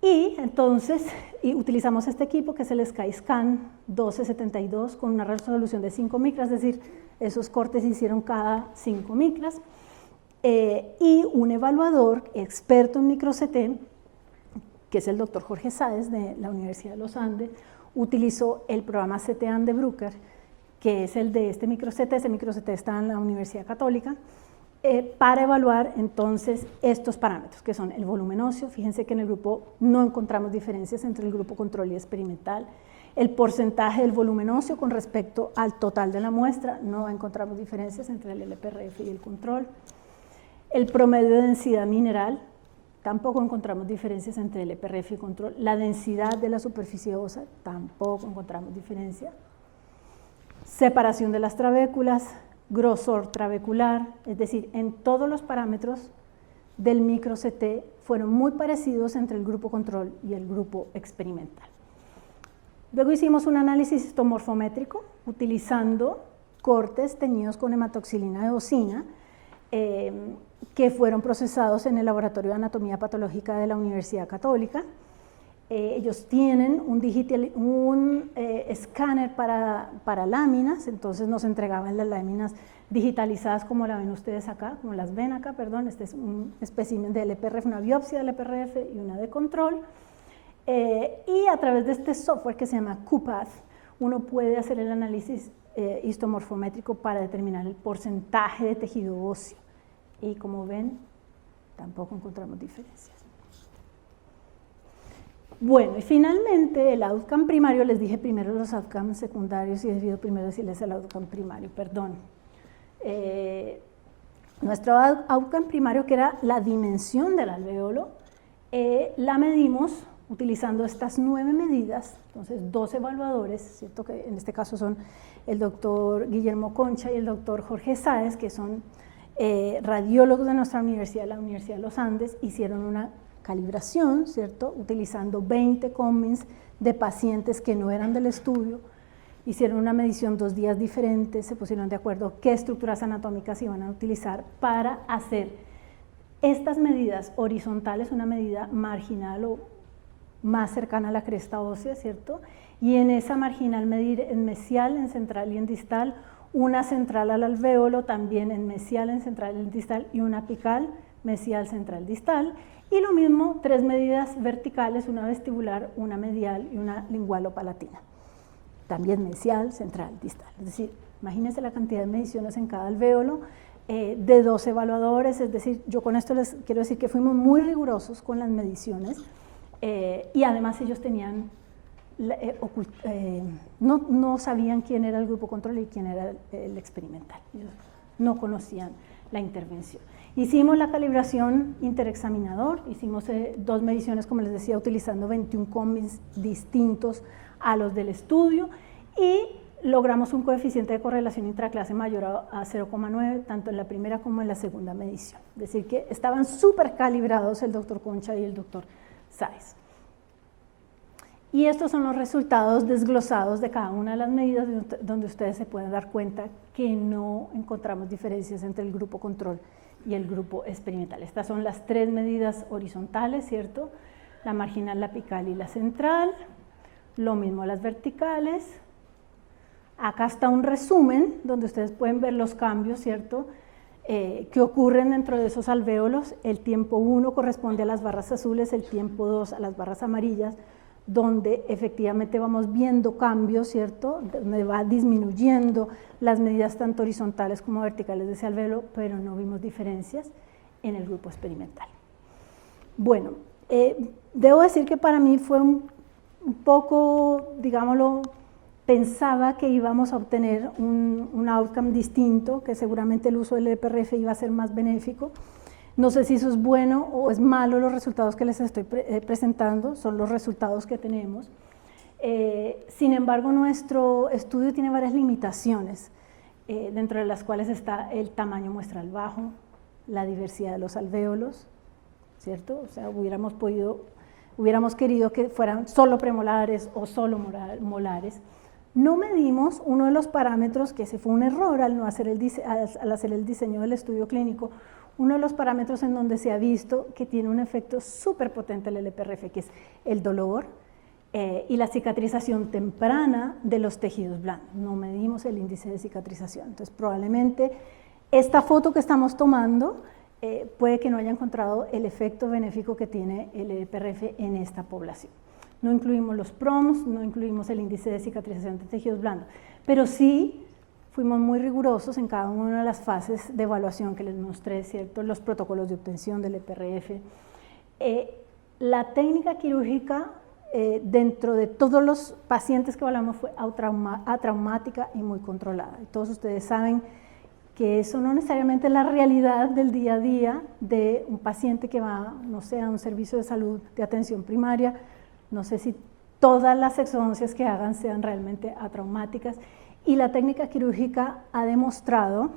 Y entonces utilizamos este equipo que es el SkyScan 1272 con una resolución de 5 micras, es decir, esos cortes se hicieron cada 5 micras, y un evaluador experto en micro-CT, que es el doctor Jorge Sáez de la Universidad de los Andes, utilizó el programa CT-AN de Bruker, que es el de este micro-CT. Ese micro-CT está en la Universidad Católica, para evaluar entonces estos parámetros, que son el volumen óseo. Fíjense que en el grupo no encontramos diferencias entre el grupo control y experimental. El porcentaje del volumen óseo con respecto al total de la muestra, no encontramos diferencias entre el LPRF y el control. El promedio de densidad mineral, tampoco encontramos diferencias entre el LPRF y el control. La densidad de la superficie ósea, tampoco encontramos diferencia. Separación de las trabéculas, grosor trabecular, es decir, en todos los parámetros del micro-CT fueron muy parecidos entre el grupo control y el grupo experimental. Luego hicimos un análisis histomorfométrico utilizando cortes teñidos con hematoxilina de eosina, que fueron procesados en el Laboratorio de Anatomía Patológica de la Universidad Católica. Ellos tienen un escáner para láminas, entonces nos entregaban las láminas digitalizadas como la ven ustedes acá, como las ven acá, perdón. Este es un espécimen de LPRF, una biopsia de LPRF y una de control. Y a través de este software que se llama QPath, uno puede hacer el análisis histomorfométrico para determinar el porcentaje de tejido óseo. Y como ven, tampoco encontramos diferencias. Bueno, y finalmente el outcome primario, les dije primero los outcomes secundarios y he debido primero decirles el outcome primario, perdón. Nuestro outcome primario, que era la dimensión del alvéolo, la medimos utilizando estas 9 medidas, entonces 2 evaluadores, ¿cierto? Que en este caso son el doctor Guillermo Concha y el doctor Jorge Sáez, que son radiólogos de nuestra universidad, la Universidad de los Andes, hicieron una calibración, ¿cierto? Utilizando 20 Cummins de pacientes que no eran del estudio, hicieron una medición 2 días diferentes, se pusieron de acuerdo qué estructuras anatómicas iban a utilizar para hacer estas medidas horizontales, una medida marginal o más cercana a la cresta ósea, ¿cierto? Y en esa marginal medir en mesial, en central y en distal, una central al alvéolo, también en mesial, en central y en distal, y una apical, mesial, central, distal. Y lo mismo, 3 medidas verticales, una vestibular, una medial y una lingualo-palatina. También mesial, central, distal. Es decir, imagínense la cantidad de mediciones en cada alvéolo, de 2 evaluadores, es decir, yo con esto les quiero decir que fuimos muy rigurosos con las mediciones, y además ellos tenían, no sabían quién era el grupo control y quién era el experimental, ellos no conocían la intervención. Hicimos la calibración interexaminador, hicimos 2 mediciones, como les decía, utilizando 21 combis distintos a los del estudio, y logramos un coeficiente de correlación intraclase mayor a 0,9, tanto en la primera como en la segunda medición. Es decir, que estaban súper calibrados el doctor Concha y el doctor Sáez. Y estos son los resultados desglosados de cada una de las medidas, donde ustedes se pueden dar cuenta que no encontramos diferencias entre el grupo control y el grupo experimental. Estas son las 3 medidas horizontales, ¿cierto? La marginal, la apical y la central. Lo mismo las verticales. Acá está un resumen donde ustedes pueden ver los cambios, ¿cierto?, que ocurren dentro de esos alvéolos. El tiempo 1 corresponde a las barras azules, el tiempo 2 a las barras amarillas, donde efectivamente vamos viendo cambios, ¿cierto?, donde va disminuyendo las medidas tanto horizontales como verticales de ese alvéolo, pero no vimos diferencias en el grupo experimental. Bueno, debo decir que para mí fue un poco, digámoslo, pensaba que íbamos a obtener un outcome distinto, que seguramente el uso del EPRF iba a ser más benéfico. No sé si eso es bueno o es malo. Los resultados que les estoy presentando son los resultados que tenemos. Sin embargo, nuestro estudio tiene varias limitaciones, dentro de las cuales está el tamaño muestral bajo, la diversidad de los alvéolos, ¿cierto? O sea, hubiéramos querido que fueran solo premolares o solo molares. No medimos uno de los parámetros, que ese fue un error al hacer el diseño del estudio clínico, uno de los parámetros en donde se ha visto que tiene un efecto súper potente el LPRF, que es el dolor y la cicatrización temprana de los tejidos blandos. No medimos el índice de cicatrización. Entonces, probablemente esta foto que estamos tomando puede que no haya encontrado el efecto benéfico que tiene el LPRF en esta población. No incluimos los PROMs, no incluimos el índice de cicatrización de tejidos blandos, pero sí fuimos muy rigurosos en cada una de las fases de evaluación que les mostré, ¿cierto? Los protocolos de obtención del EPRF. La técnica quirúrgica, dentro de todos los pacientes que evaluamos, fue atraumática y muy controlada. Y todos ustedes saben que eso no necesariamente es la realidad del día a día de un paciente que va, no sé, a un servicio de salud de atención primaria. No sé si todas las exodoncias que hagan sean realmente atraumáticas, y la técnica quirúrgica ha demostrado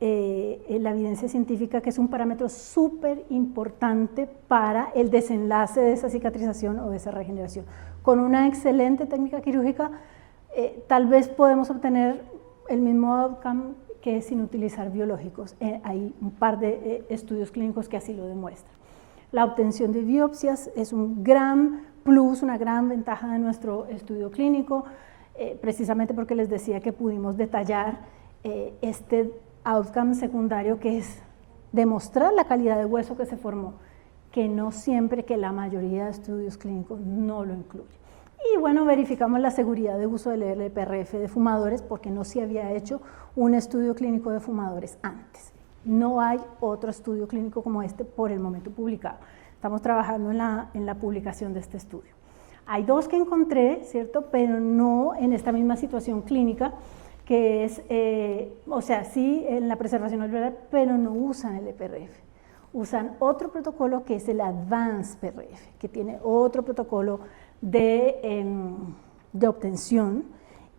en la evidencia científica que es un parámetro súper importante para el desenlace de esa cicatrización o de esa regeneración. Con una excelente técnica quirúrgica tal vez podemos obtener el mismo outcome que sin utilizar biológicos. Hay un par de estudios clínicos que así lo demuestran. La obtención de biopsias es un gran plus, una gran ventaja de nuestro estudio clínico, precisamente porque les decía que pudimos detallar este outcome secundario, que es demostrar la calidad de hueso que se formó, que no siempre, que la mayoría de estudios clínicos no lo incluye. Y bueno, verificamos la seguridad de uso del LPRF de fumadores, porque no se había hecho un estudio clínico de fumadores antes. No hay otro estudio clínico como este por el momento publicado. Estamos trabajando en la publicación de este estudio. Hay 2 que encontré, ¿cierto?, pero no en esta misma situación clínica, que es, o sea, sí en la preservación alveolar, pero no usan el EPRF. Usan otro protocolo que es el Advanced PRF, que tiene otro protocolo de obtención,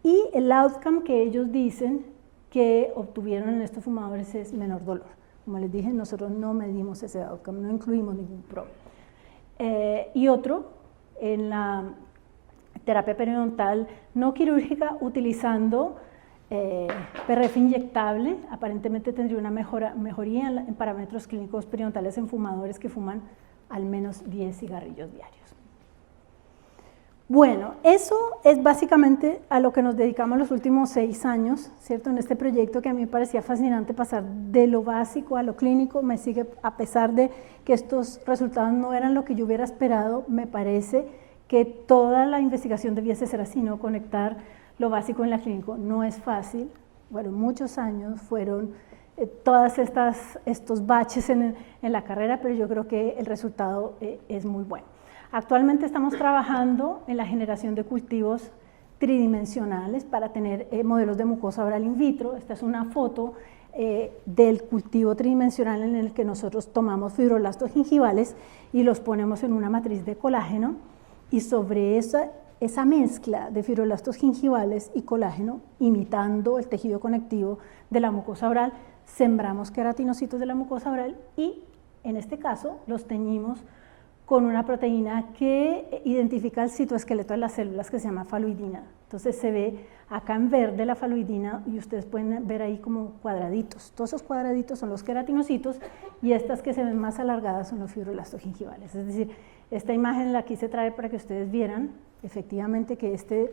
y el outcome que ellos dicen que obtuvieron en estos fumadores es menor dolor. Como les dije, nosotros no medimos ese outcome, no incluimos ningún PRO. Y otro, en la terapia periodontal no quirúrgica utilizando PRF inyectable. Aparentemente tendría una mejoría en parámetros clínicos periodontales en fumadores que fuman al menos 10 cigarrillos diarios. Bueno, eso es básicamente a lo que nos dedicamos los últimos 6 años, ¿cierto? En este proyecto que a mí me parecía fascinante pasar de lo básico a lo clínico. Me sigue, a pesar de que estos resultados no eran lo que yo hubiera esperado, me parece que toda la investigación debiese ser así, ¿no? Conectar lo básico en la clínica no es fácil. Bueno, muchos años fueron todas estos baches en la carrera, pero yo creo que el resultado es muy bueno. Actualmente estamos trabajando en la generación de cultivos tridimensionales para tener modelos de mucosa oral in vitro. Esta es una foto del cultivo tridimensional en el que nosotros tomamos fibroblastos gingivales y los ponemos en una matriz de colágeno, y sobre esa mezcla de fibroblastos gingivales y colágeno, imitando el tejido conectivo de la mucosa oral, sembramos queratinocitos de la mucosa oral y en este caso los teñimos con una proteína que identifica el citoesqueleto de las células, que se llama faloidina. Entonces se ve acá en verde la faloidina y ustedes pueden ver ahí como cuadraditos. Todos esos cuadraditos son los queratinocitos y estas que se ven más alargadas son los fibroblastos gingivales. Es decir, esta imagen la quise traer para que ustedes vieran efectivamente que este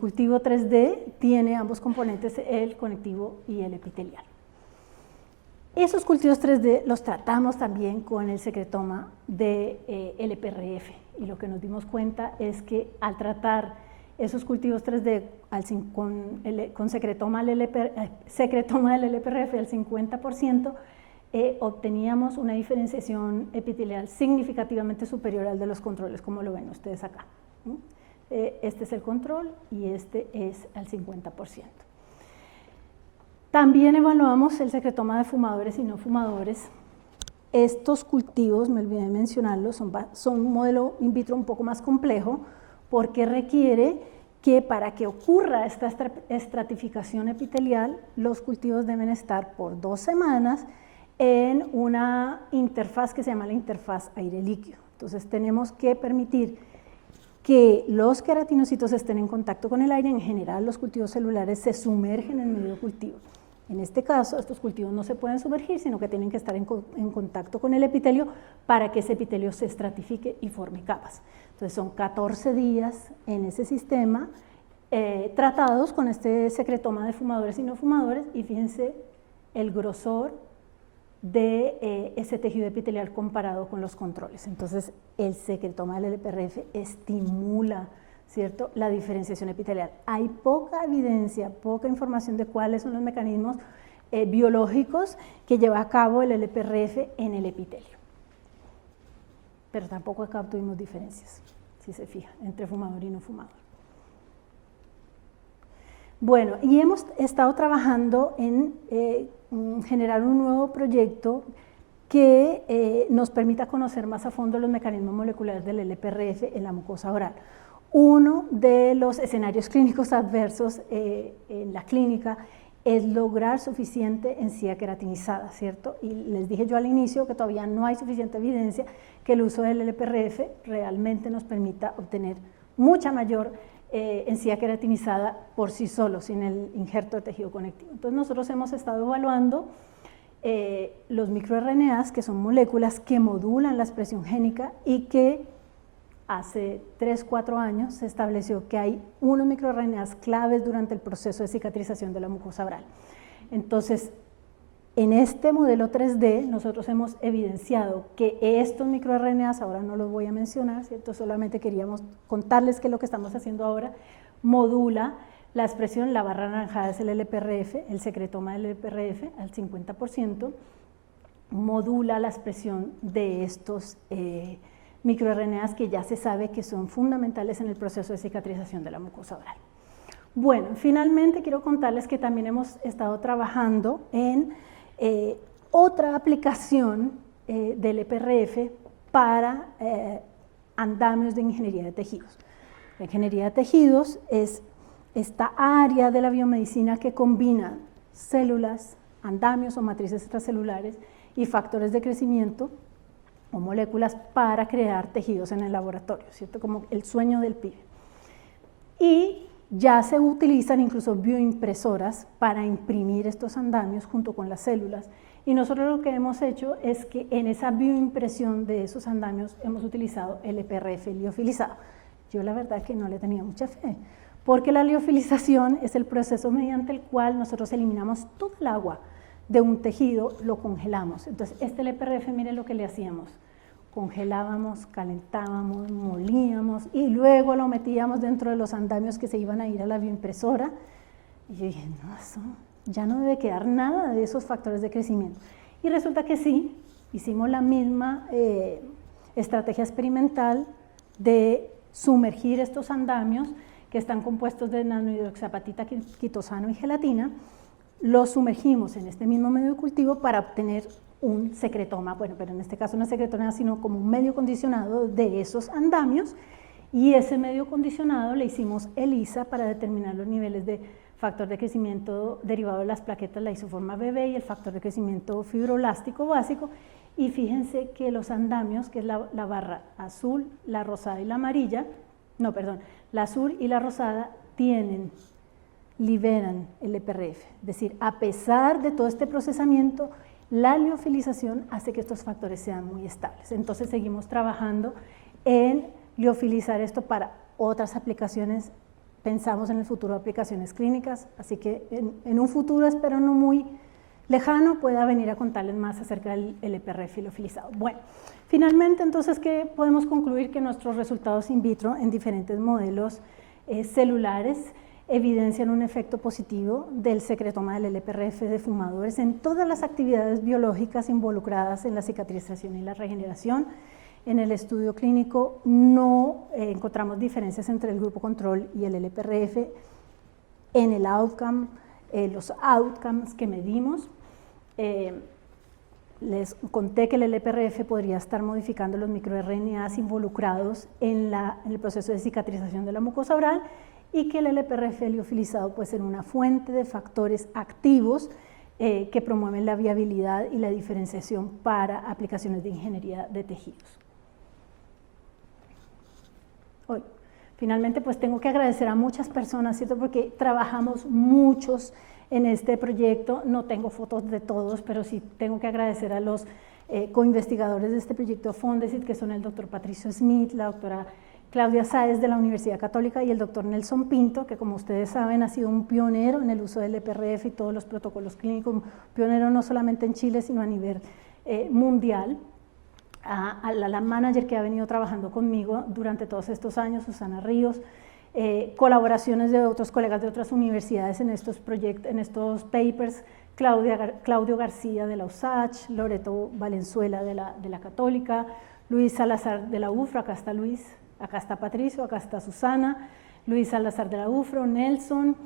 cultivo 3D tiene ambos componentes, el conectivo y el epitelial. Esos cultivos 3D los tratamos también con el secretoma de LPRF, y lo que nos dimos cuenta es que al tratar esos cultivos 3D con secretoma del LPRF al 50%, obteníamos una diferenciación epitelial significativamente superior al de los controles, como lo ven ustedes acá. Este es el control y este es al 50%. También evaluamos el secretoma de fumadores y no fumadores. Estos cultivos, me olvidé de mencionarlos, son un modelo in vitro un poco más complejo porque requiere que para que ocurra esta estratificación epitelial, los cultivos deben estar por 2 semanas en una interfaz que se llama la interfaz aire líquido. Entonces tenemos que permitir que los queratinocitos estén en contacto con el aire. En general los cultivos celulares se sumergen en medio cultivo. En este caso, estos cultivos no se pueden sumergir, sino que tienen que estar en contacto con el epitelio para que ese epitelio se estratifique y forme capas. Entonces son 14 días en ese sistema tratados con este secretoma de fumadores y no fumadores, y fíjense el grosor de ese tejido epitelial comparado con los controles. Entonces el secretoma del LPRF estimula, ¿cierto?, la diferenciación epitelial. Hay poca evidencia, poca información de cuáles son los mecanismos biológicos que lleva a cabo el LPRF en el epitelio. Pero tampoco acá tuvimos diferencias, si se fijan, entre fumador y no fumador. Bueno, y hemos estado trabajando en generar un nuevo proyecto que nos permita conocer más a fondo los mecanismos moleculares del LPRF en la mucosa oral. Uno de los escenarios clínicos adversos en la clínica es lograr suficiente encía queratinizada, ¿cierto? Y les dije yo al inicio que todavía no hay suficiente evidencia que el uso del LPRF realmente nos permita obtener mucha mayor encía queratinizada por sí solo, sin el injerto de tejido conectivo. Entonces nosotros hemos estado evaluando los microRNAs, que son moléculas que modulan la expresión génica y que hace 3-4 años se estableció que hay unos microRNAs claves durante el proceso de cicatrización de la mucosa oral. Entonces, en este modelo 3D nosotros hemos evidenciado que estos microRNAs, ahora no los voy a mencionar, ¿cierto? Solamente queríamos contarles que lo que estamos haciendo ahora modula la expresión, la barra naranjada es el LPRF, el secretoma del LPRF al 50%, modula la expresión de estos microRNAs que ya se sabe que son fundamentales en el proceso de cicatrización de la mucosa oral. Bueno, finalmente quiero contarles que también hemos estado trabajando en otra aplicación del LPRF para andamios de ingeniería de tejidos. La ingeniería de tejidos es esta área de la biomedicina que combina células, andamios o matrices extracelulares y factores de crecimiento o moléculas para crear tejidos en el laboratorio, ¿cierto? Como el sueño del pibe. y ya se utilizan incluso bioimpresoras para imprimir estos andamios junto con las células. Y nosotros lo que hemos hecho es que en esa bioimpresión de esos andamios hemos utilizado el LPRF liofilizado. Yo la verdad que no le tenía mucha fe, porque la liofilización es el proceso mediante el cual nosotros eliminamos todo el agua de un tejido, lo congelamos. Entonces, este LPRF, miren lo que le hacíamos. Congelábamos, calentábamos, molíamos y luego lo metíamos dentro de los andamios que se iban a ir a la bioimpresora. Y yo dije, no, eso ya no debe quedar nada de esos factores de crecimiento. Y resulta que sí, hicimos la misma estrategia experimental de sumergir estos andamios que están compuestos de nanohidroxiapatita, quitosano y gelatina, los sumergimos en este mismo medio de cultivo para obtener un secretoma, bueno, pero en este caso no es secretoma, sino como un medio condicionado de esos andamios, y ese medio condicionado le hicimos ELISA para determinar los niveles de factor de crecimiento derivado de las plaquetas, la isoforma BB y el factor de crecimiento fibroblástico básico, y fíjense que los andamios, que es la barra azul, la rosada y la amarilla, no, perdón, la azul y la rosada liberan el LPRF, es decir, a pesar de todo este procesamiento, la liofilización hace que estos factores sean muy estables. Entonces seguimos trabajando en liofilizar esto para otras aplicaciones, pensamos en el futuro de aplicaciones clínicas, así que en un futuro, espero no muy lejano, pueda venir a contarles más acerca del LPRF liofilizado. Bueno, finalmente entonces, ¿qué podemos concluir? Que nuestros resultados in vitro en diferentes modelos celulares evidencian un efecto positivo del secretoma del LPRF de fumadores en todas las actividades biológicas involucradas en la cicatrización y la regeneración. En el estudio clínico no encontramos diferencias entre el grupo control y el LPRF en el outcome, los outcomes que medimos. Les conté que el LPRF podría estar modificando los microRNAs involucrados en el proceso de cicatrización de la mucosa oral, y que el LPRF liofilizado puede ser una fuente de factores activos que promueven la viabilidad y la diferenciación para aplicaciones de ingeniería de tejidos. Hoy, finalmente, pues tengo que agradecer a muchas personas, ¿cierto? Porque trabajamos muchos en este proyecto, no tengo fotos de todos, pero sí tengo que agradecer a los coinvestigadores de este proyecto Fondesit, que son el doctor Patricio Smith, la doctora Claudia Sáez de la Universidad Católica y el doctor Nelson Pinto, que como ustedes saben ha sido un pionero en el uso del LPRF y todos los protocolos clínicos, un pionero no solamente en Chile, sino a nivel mundial. A la manager que ha venido trabajando conmigo durante todos estos años, Susana Ríos, colaboraciones de otros colegas de otras universidades en estos proyectos, en estos papers, Claudio García de la USACH, Loreto Valenzuela de la Católica, Luis Salazar de la UFRA, acá está Luis, acá está Patricio, acá está Susana, Luis Salazar de la UFRO, Nelson,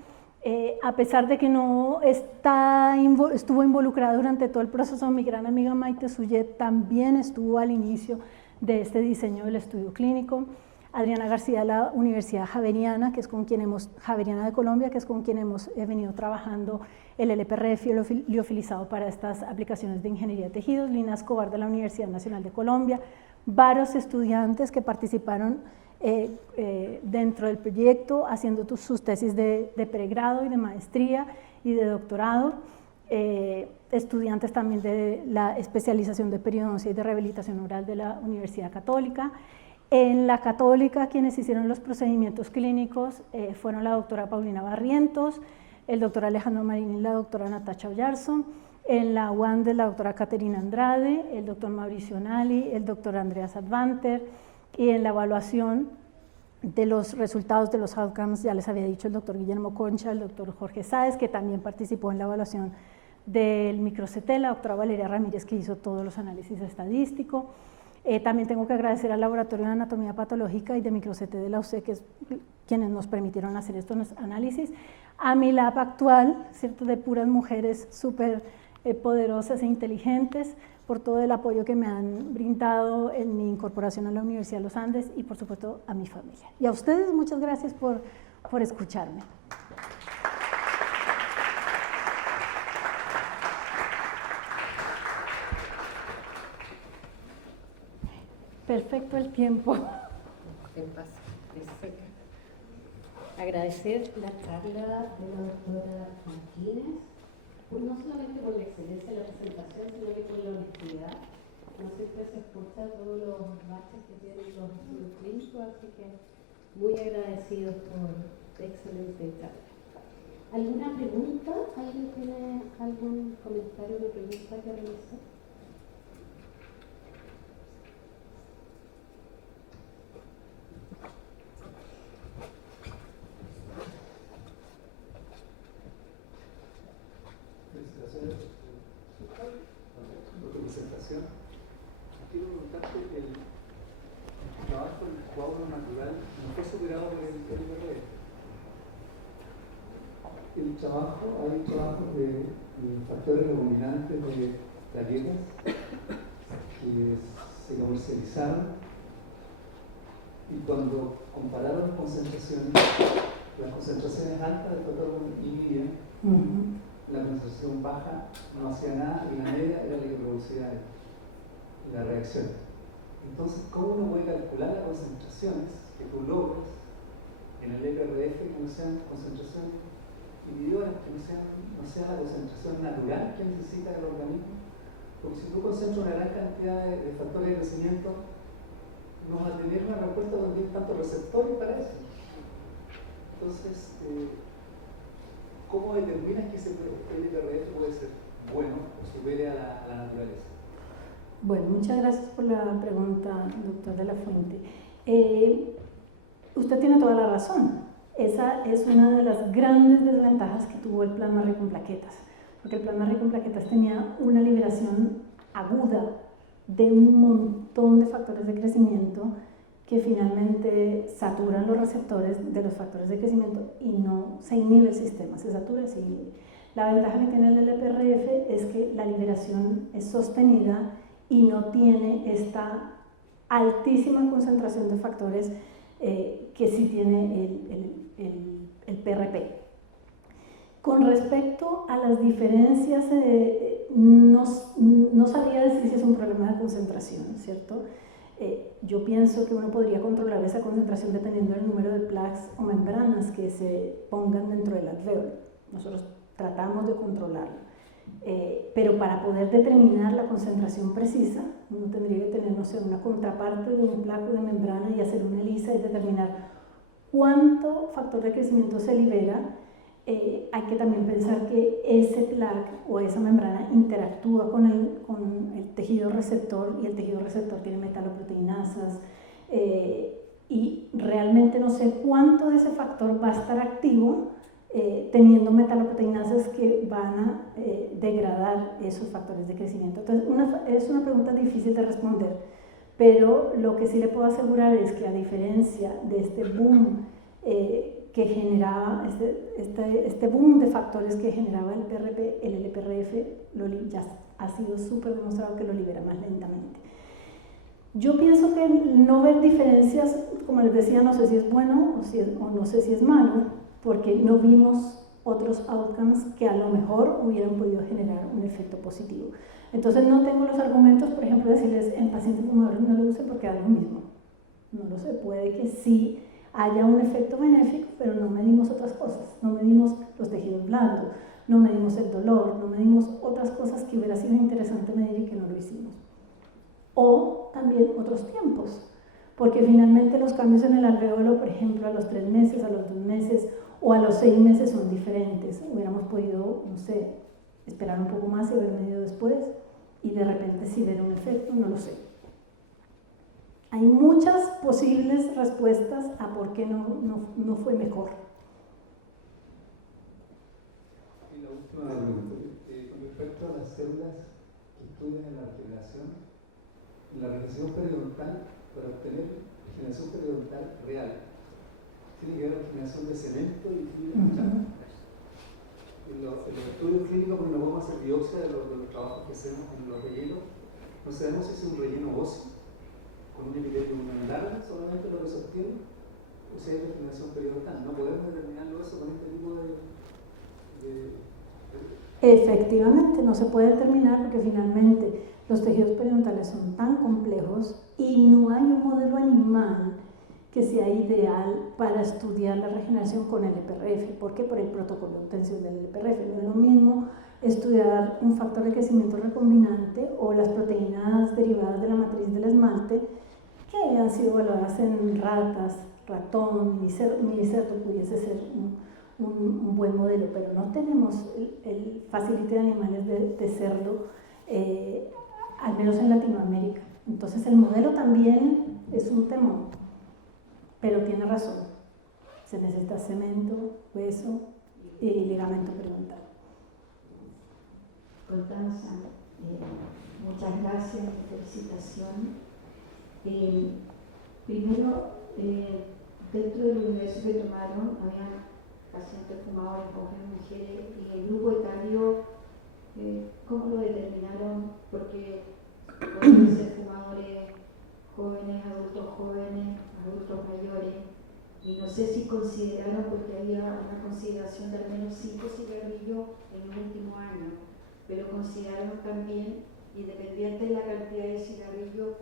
a pesar de que no estuvo involucrada durante todo el proceso, mi gran amiga Maite Suyet también estuvo al inicio de este diseño del estudio clínico, Adriana García de la Universidad Javeriana, que es con quien Javeriana de Colombia, que es con quien hemos venido trabajando el LPRF liofilizado para estas aplicaciones de ingeniería de tejidos, Lina Escobar de la Universidad Nacional de Colombia, varios estudiantes que participaron dentro del proyecto haciendo sus tesis de pregrado y de maestría y de doctorado, estudiantes también de la especialización de periodoncia y de rehabilitación oral de la Universidad Católica. En la Católica, quienes hicieron los procedimientos clínicos fueron la doctora Paulina Barrientos, el doctor Alejandro Marín y la doctora Natacha Ollarzo. En la UAN de la doctora Caterina Andrade, el doctor Mauricio Nali, el doctor Andreas Advanter, y en la evaluación de los resultados de los outcomes, ya les había dicho el doctor Guillermo Concha, el doctor Jorge Sáez, que también participó en la evaluación del micro-CT, la doctora Valeria Ramírez, que hizo todos los análisis estadísticos. También tengo que agradecer al Laboratorio de Anatomía Patológica y de micro-CT de la UC, que es quienes nos permitieron hacer estos análisis. A mi lab actual, ¿cierto?, de puras mujeres súper poderosas e inteligentes, por todo el apoyo que me han brindado en mi incorporación a la Universidad de los Andes y por supuesto a mi familia. Y a ustedes muchas gracias por escucharme. Perfecto el tiempo. ¿Qué pasa? Es seca. agradecer la charla de la doctora Martínez, no solamente por la excelencia de la presentación, sino que por la honestidad. No siempre se escucha todos los baches que tienen los estudios clínicos, así que muy agradecidos por excelente charla. ¿Alguna pregunta? ¿Alguien tiene algún comentario o pregunta que realizar? Presentación. Quiero preguntarte, el trabajo del coágulo natural no fue superado por el IPRF. Hay trabajos de factores recombinantes de plaquetas que se comercializaron y cuando compararon las concentraciones altas del factor inhibida, la concentración baja no hacía nada y la media era la que producía la reacción. Entonces, ¿cómo uno puede calcular las concentraciones que tú logras en el EPRF que no sean concentraciones inhibidoras, que no sea la concentración natural que necesita el organismo? Porque si tú concentras una gran cantidad de factores de crecimiento, no vas a tener una respuesta donde hay tantos receptores para eso. Entonces, ¿cómo determinas que ese LPRF puede ser bueno o supere a la naturaleza? Bueno, muchas gracias por la pregunta, doctor de la Fuente. Usted tiene toda la razón. Esa es una de las grandes desventajas que tuvo el plan Marry con plaquetas, porque el plan Marry con plaquetas tenía una liberación aguda de un montón de factores de crecimiento que finalmente saturan los receptores de los factores de crecimiento y no se inhibe el sistema, se satura y se inhibe. La ventaja que tiene el LPRF es que la liberación es sostenida y no tiene esta altísima concentración de factores que sí tiene el PRP. Con respecto a las diferencias, no sabría decir si es un problema de concentración, ¿cierto? Yo pienso que uno podría controlar esa concentración dependiendo del número de plaques o membranas que se pongan dentro del alvéolo. Nosotros tratamos de controlarlo. Pero para poder determinar la concentración precisa, uno tendría que tener, no sé, una contraparte de un plaque de membrana y hacer una ELISA y determinar cuánto factor de crecimiento se libera. Hay que también pensar que ese plaque o esa membrana interactúa con el tejido receptor y el tejido receptor tiene metaloproteinasas y realmente no sé cuánto de ese factor va a estar activo teniendo metaloproteinasas que van a degradar esos factores de crecimiento. Entonces, es una pregunta difícil de responder, pero lo que sí le puedo asegurar es que a diferencia de este boom que generaba, este boom de factores que generaba el PRP, el LPRF ya ha sido súper demostrado que lo libera más lentamente. Yo pienso que no ver diferencias, como les decía, no sé si es bueno o no sé si es malo, porque no vimos otros outcomes que a lo mejor hubieran podido generar un efecto positivo. Entonces no tengo los argumentos, por ejemplo, decirles en pacientes fumadores no lo use porque da lo mismo. No lo sé, puede que sí haya un efecto benéfico, pero no medimos otras cosas, no medimos los tejidos blandos, no medimos el dolor, no medimos otras cosas que hubiera sido interesante medir y que no lo hicimos. O también otros tiempos, porque finalmente los cambios en el alvéolo, por ejemplo, a los 3 meses, a los 2 meses o a los 6 meses son diferentes. Hubiéramos podido, no sé, esperar un poco más y haber medido después y de repente sí ver un efecto, no lo sé. Hay muchas posibles respuestas a por qué no fue mejor. Y la última pregunta, con respecto a las células que estudian en la regeneración periodontal, para obtener regeneración periodontal real, tiene que haber regeneración de cemento y fibra chata. En los estudios clínicos, porque no podemos hacer biopsia de los trabajos que hacemos en los rellenos, no sabemos si es un relleno óseo con un epitelio largo solamente lo que se obtiene, o si hay regeneración periodontal. No podemos determinarlo eso con este tipo de... Efectivamente, no se puede determinar porque finalmente los tejidos periodontales son tan complejos y no hay un modelo animal que sea ideal para estudiar la regeneración con el EPRF. ¿Por qué? Por el protocolo de obtención del EPRF. No es lo mismo estudiar un factor de crecimiento recombinante o las proteínas derivadas de la matriz del esmalte que han sido evaluadas en ratas, ratón, minicerdo, pudiese ser un buen modelo, pero no tenemos el facility de animales de cerdo, al menos en Latinoamérica. Entonces el modelo también es un temor, pero tiene razón, se necesita cemento, hueso y ligamento periodontal. Constanza, muchas gracias, felicitaciones. Primero, dentro del universo que tomaron, había pacientes fumadores, hombres, mujeres, y el grupo etario, ¿cómo lo determinaron? Porque pueden ser fumadores jóvenes, adultos mayores, y no sé si consideraron, porque había una consideración de al menos 5 cigarrillos en el último año, pero consideraron también, independiente de la cantidad de cigarrillos,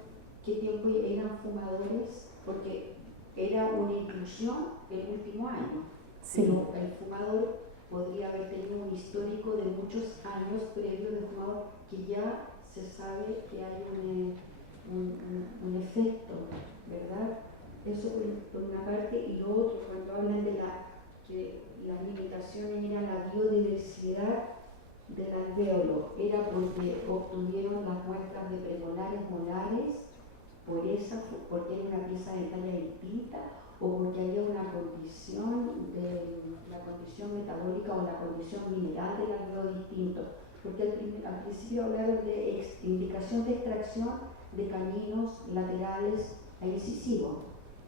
qué tiempo eran fumadores, porque era una inclusión el último año. Sí. Pero el fumador podría haber tenido un histórico de muchos años previos de fumador que ya se sabe que hay un efecto, ¿verdad? Eso por una parte, y lo otro, cuando hablan de que las limitaciones eran la biodiversidad del alvéolo, era porque obtuvieron las muestras de premolares molares porque era una pieza de talla distinta, o porque había una condición la condición metabólica o la condición mineral del alvéolo distinto. Porque al principio hablaron de indicación de extracción de caninos laterales a incisivos,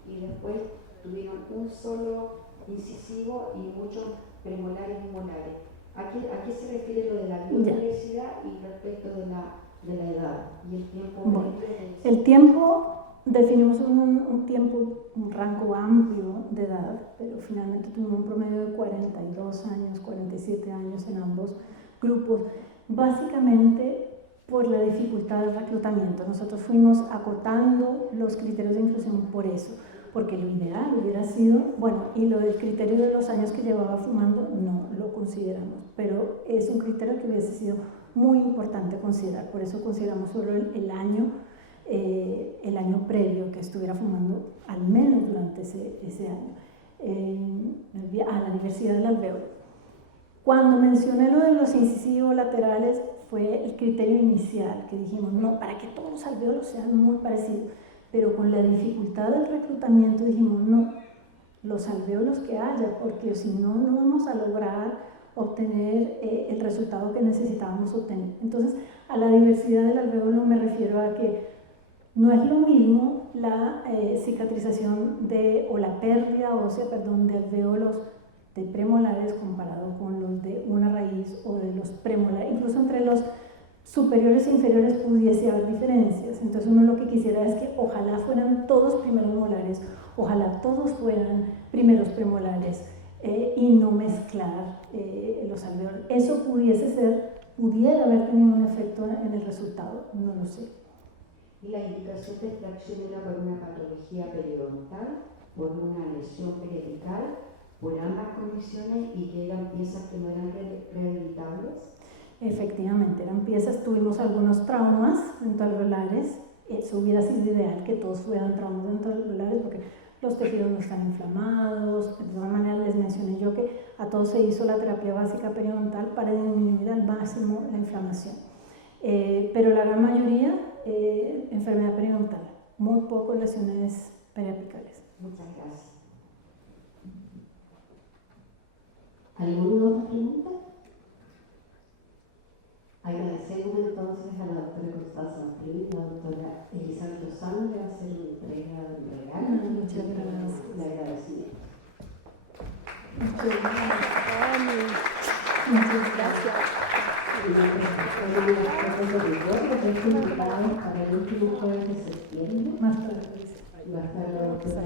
y después tuvieron un solo incisivo y muchos premolares y molares. ¿A qué se refiere lo de la biodiversidad y respecto de la edad y el tiempo? Bueno, el tiempo, definimos un rango amplio de edad, pero finalmente tuvimos un promedio de 42 años, 47 años en ambos grupos, básicamente por la dificultad del reclutamiento. Nosotros fuimos acotando los criterios de inclusión por eso, porque lo ideal hubiera sido, bueno, y lo del criterio de los años que llevaba fumando no lo consideramos, pero es un criterio que hubiese sido muy importante considerar, por eso consideramos solo el año previo que estuviera fumando, al menos durante ese año, a la diversidad del alvéolo. Cuando mencioné lo de los incisivos laterales, fue el criterio inicial, que dijimos, no, para que todos los alvéolos sean muy parecidos, pero con la dificultad del reclutamiento dijimos, no, los alvéolos que haya, porque si no, no vamos a lograr obtener el resultado que necesitábamos obtener. Entonces, a la diversidad del alvéolo me refiero a que no es lo mismo la cicatrización o la pérdida ósea, de alvéolos de premolares comparado con los de una raíz o de los premolares, incluso entre los superiores e inferiores pudiese haber diferencias. Entonces uno lo que quisiera es que ojalá fueran todos primeros molares, ojalá todos fueran primeros premolares y no mezclar los alvéolos. Eso pudiera haber tenido un efecto en el resultado, no lo sé. Y la indicación de extracción era por una patología periodontal, por una lesión periapical, por ambas condiciones, y que eran piezas que no eran rehabilitables. Efectivamente, eran piezas, tuvimos algunos traumas dentoalveolares, eso hubiera sido ideal que todos fueran traumas dentoalveolares porque los tejidos no están inflamados. De todas maneras les mencioné yo que a todos se hizo la terapia básica periodontal para disminuir al máximo la inflamación. Pero la gran mayoría, enfermedad periodontal, muy pocas lesiones periapicales. Muchas gracias. ¿Alguna otra pregunta? Agradecemos entonces a la doctora Constanza Martín y a la doctora Elizabeth Lozano, que va a hacer una entrega del regalo. Muchas gracias. Le agradecimiento. Muchas gracias. Para el último jueves de septiembre Más tarde. va a estar la doctora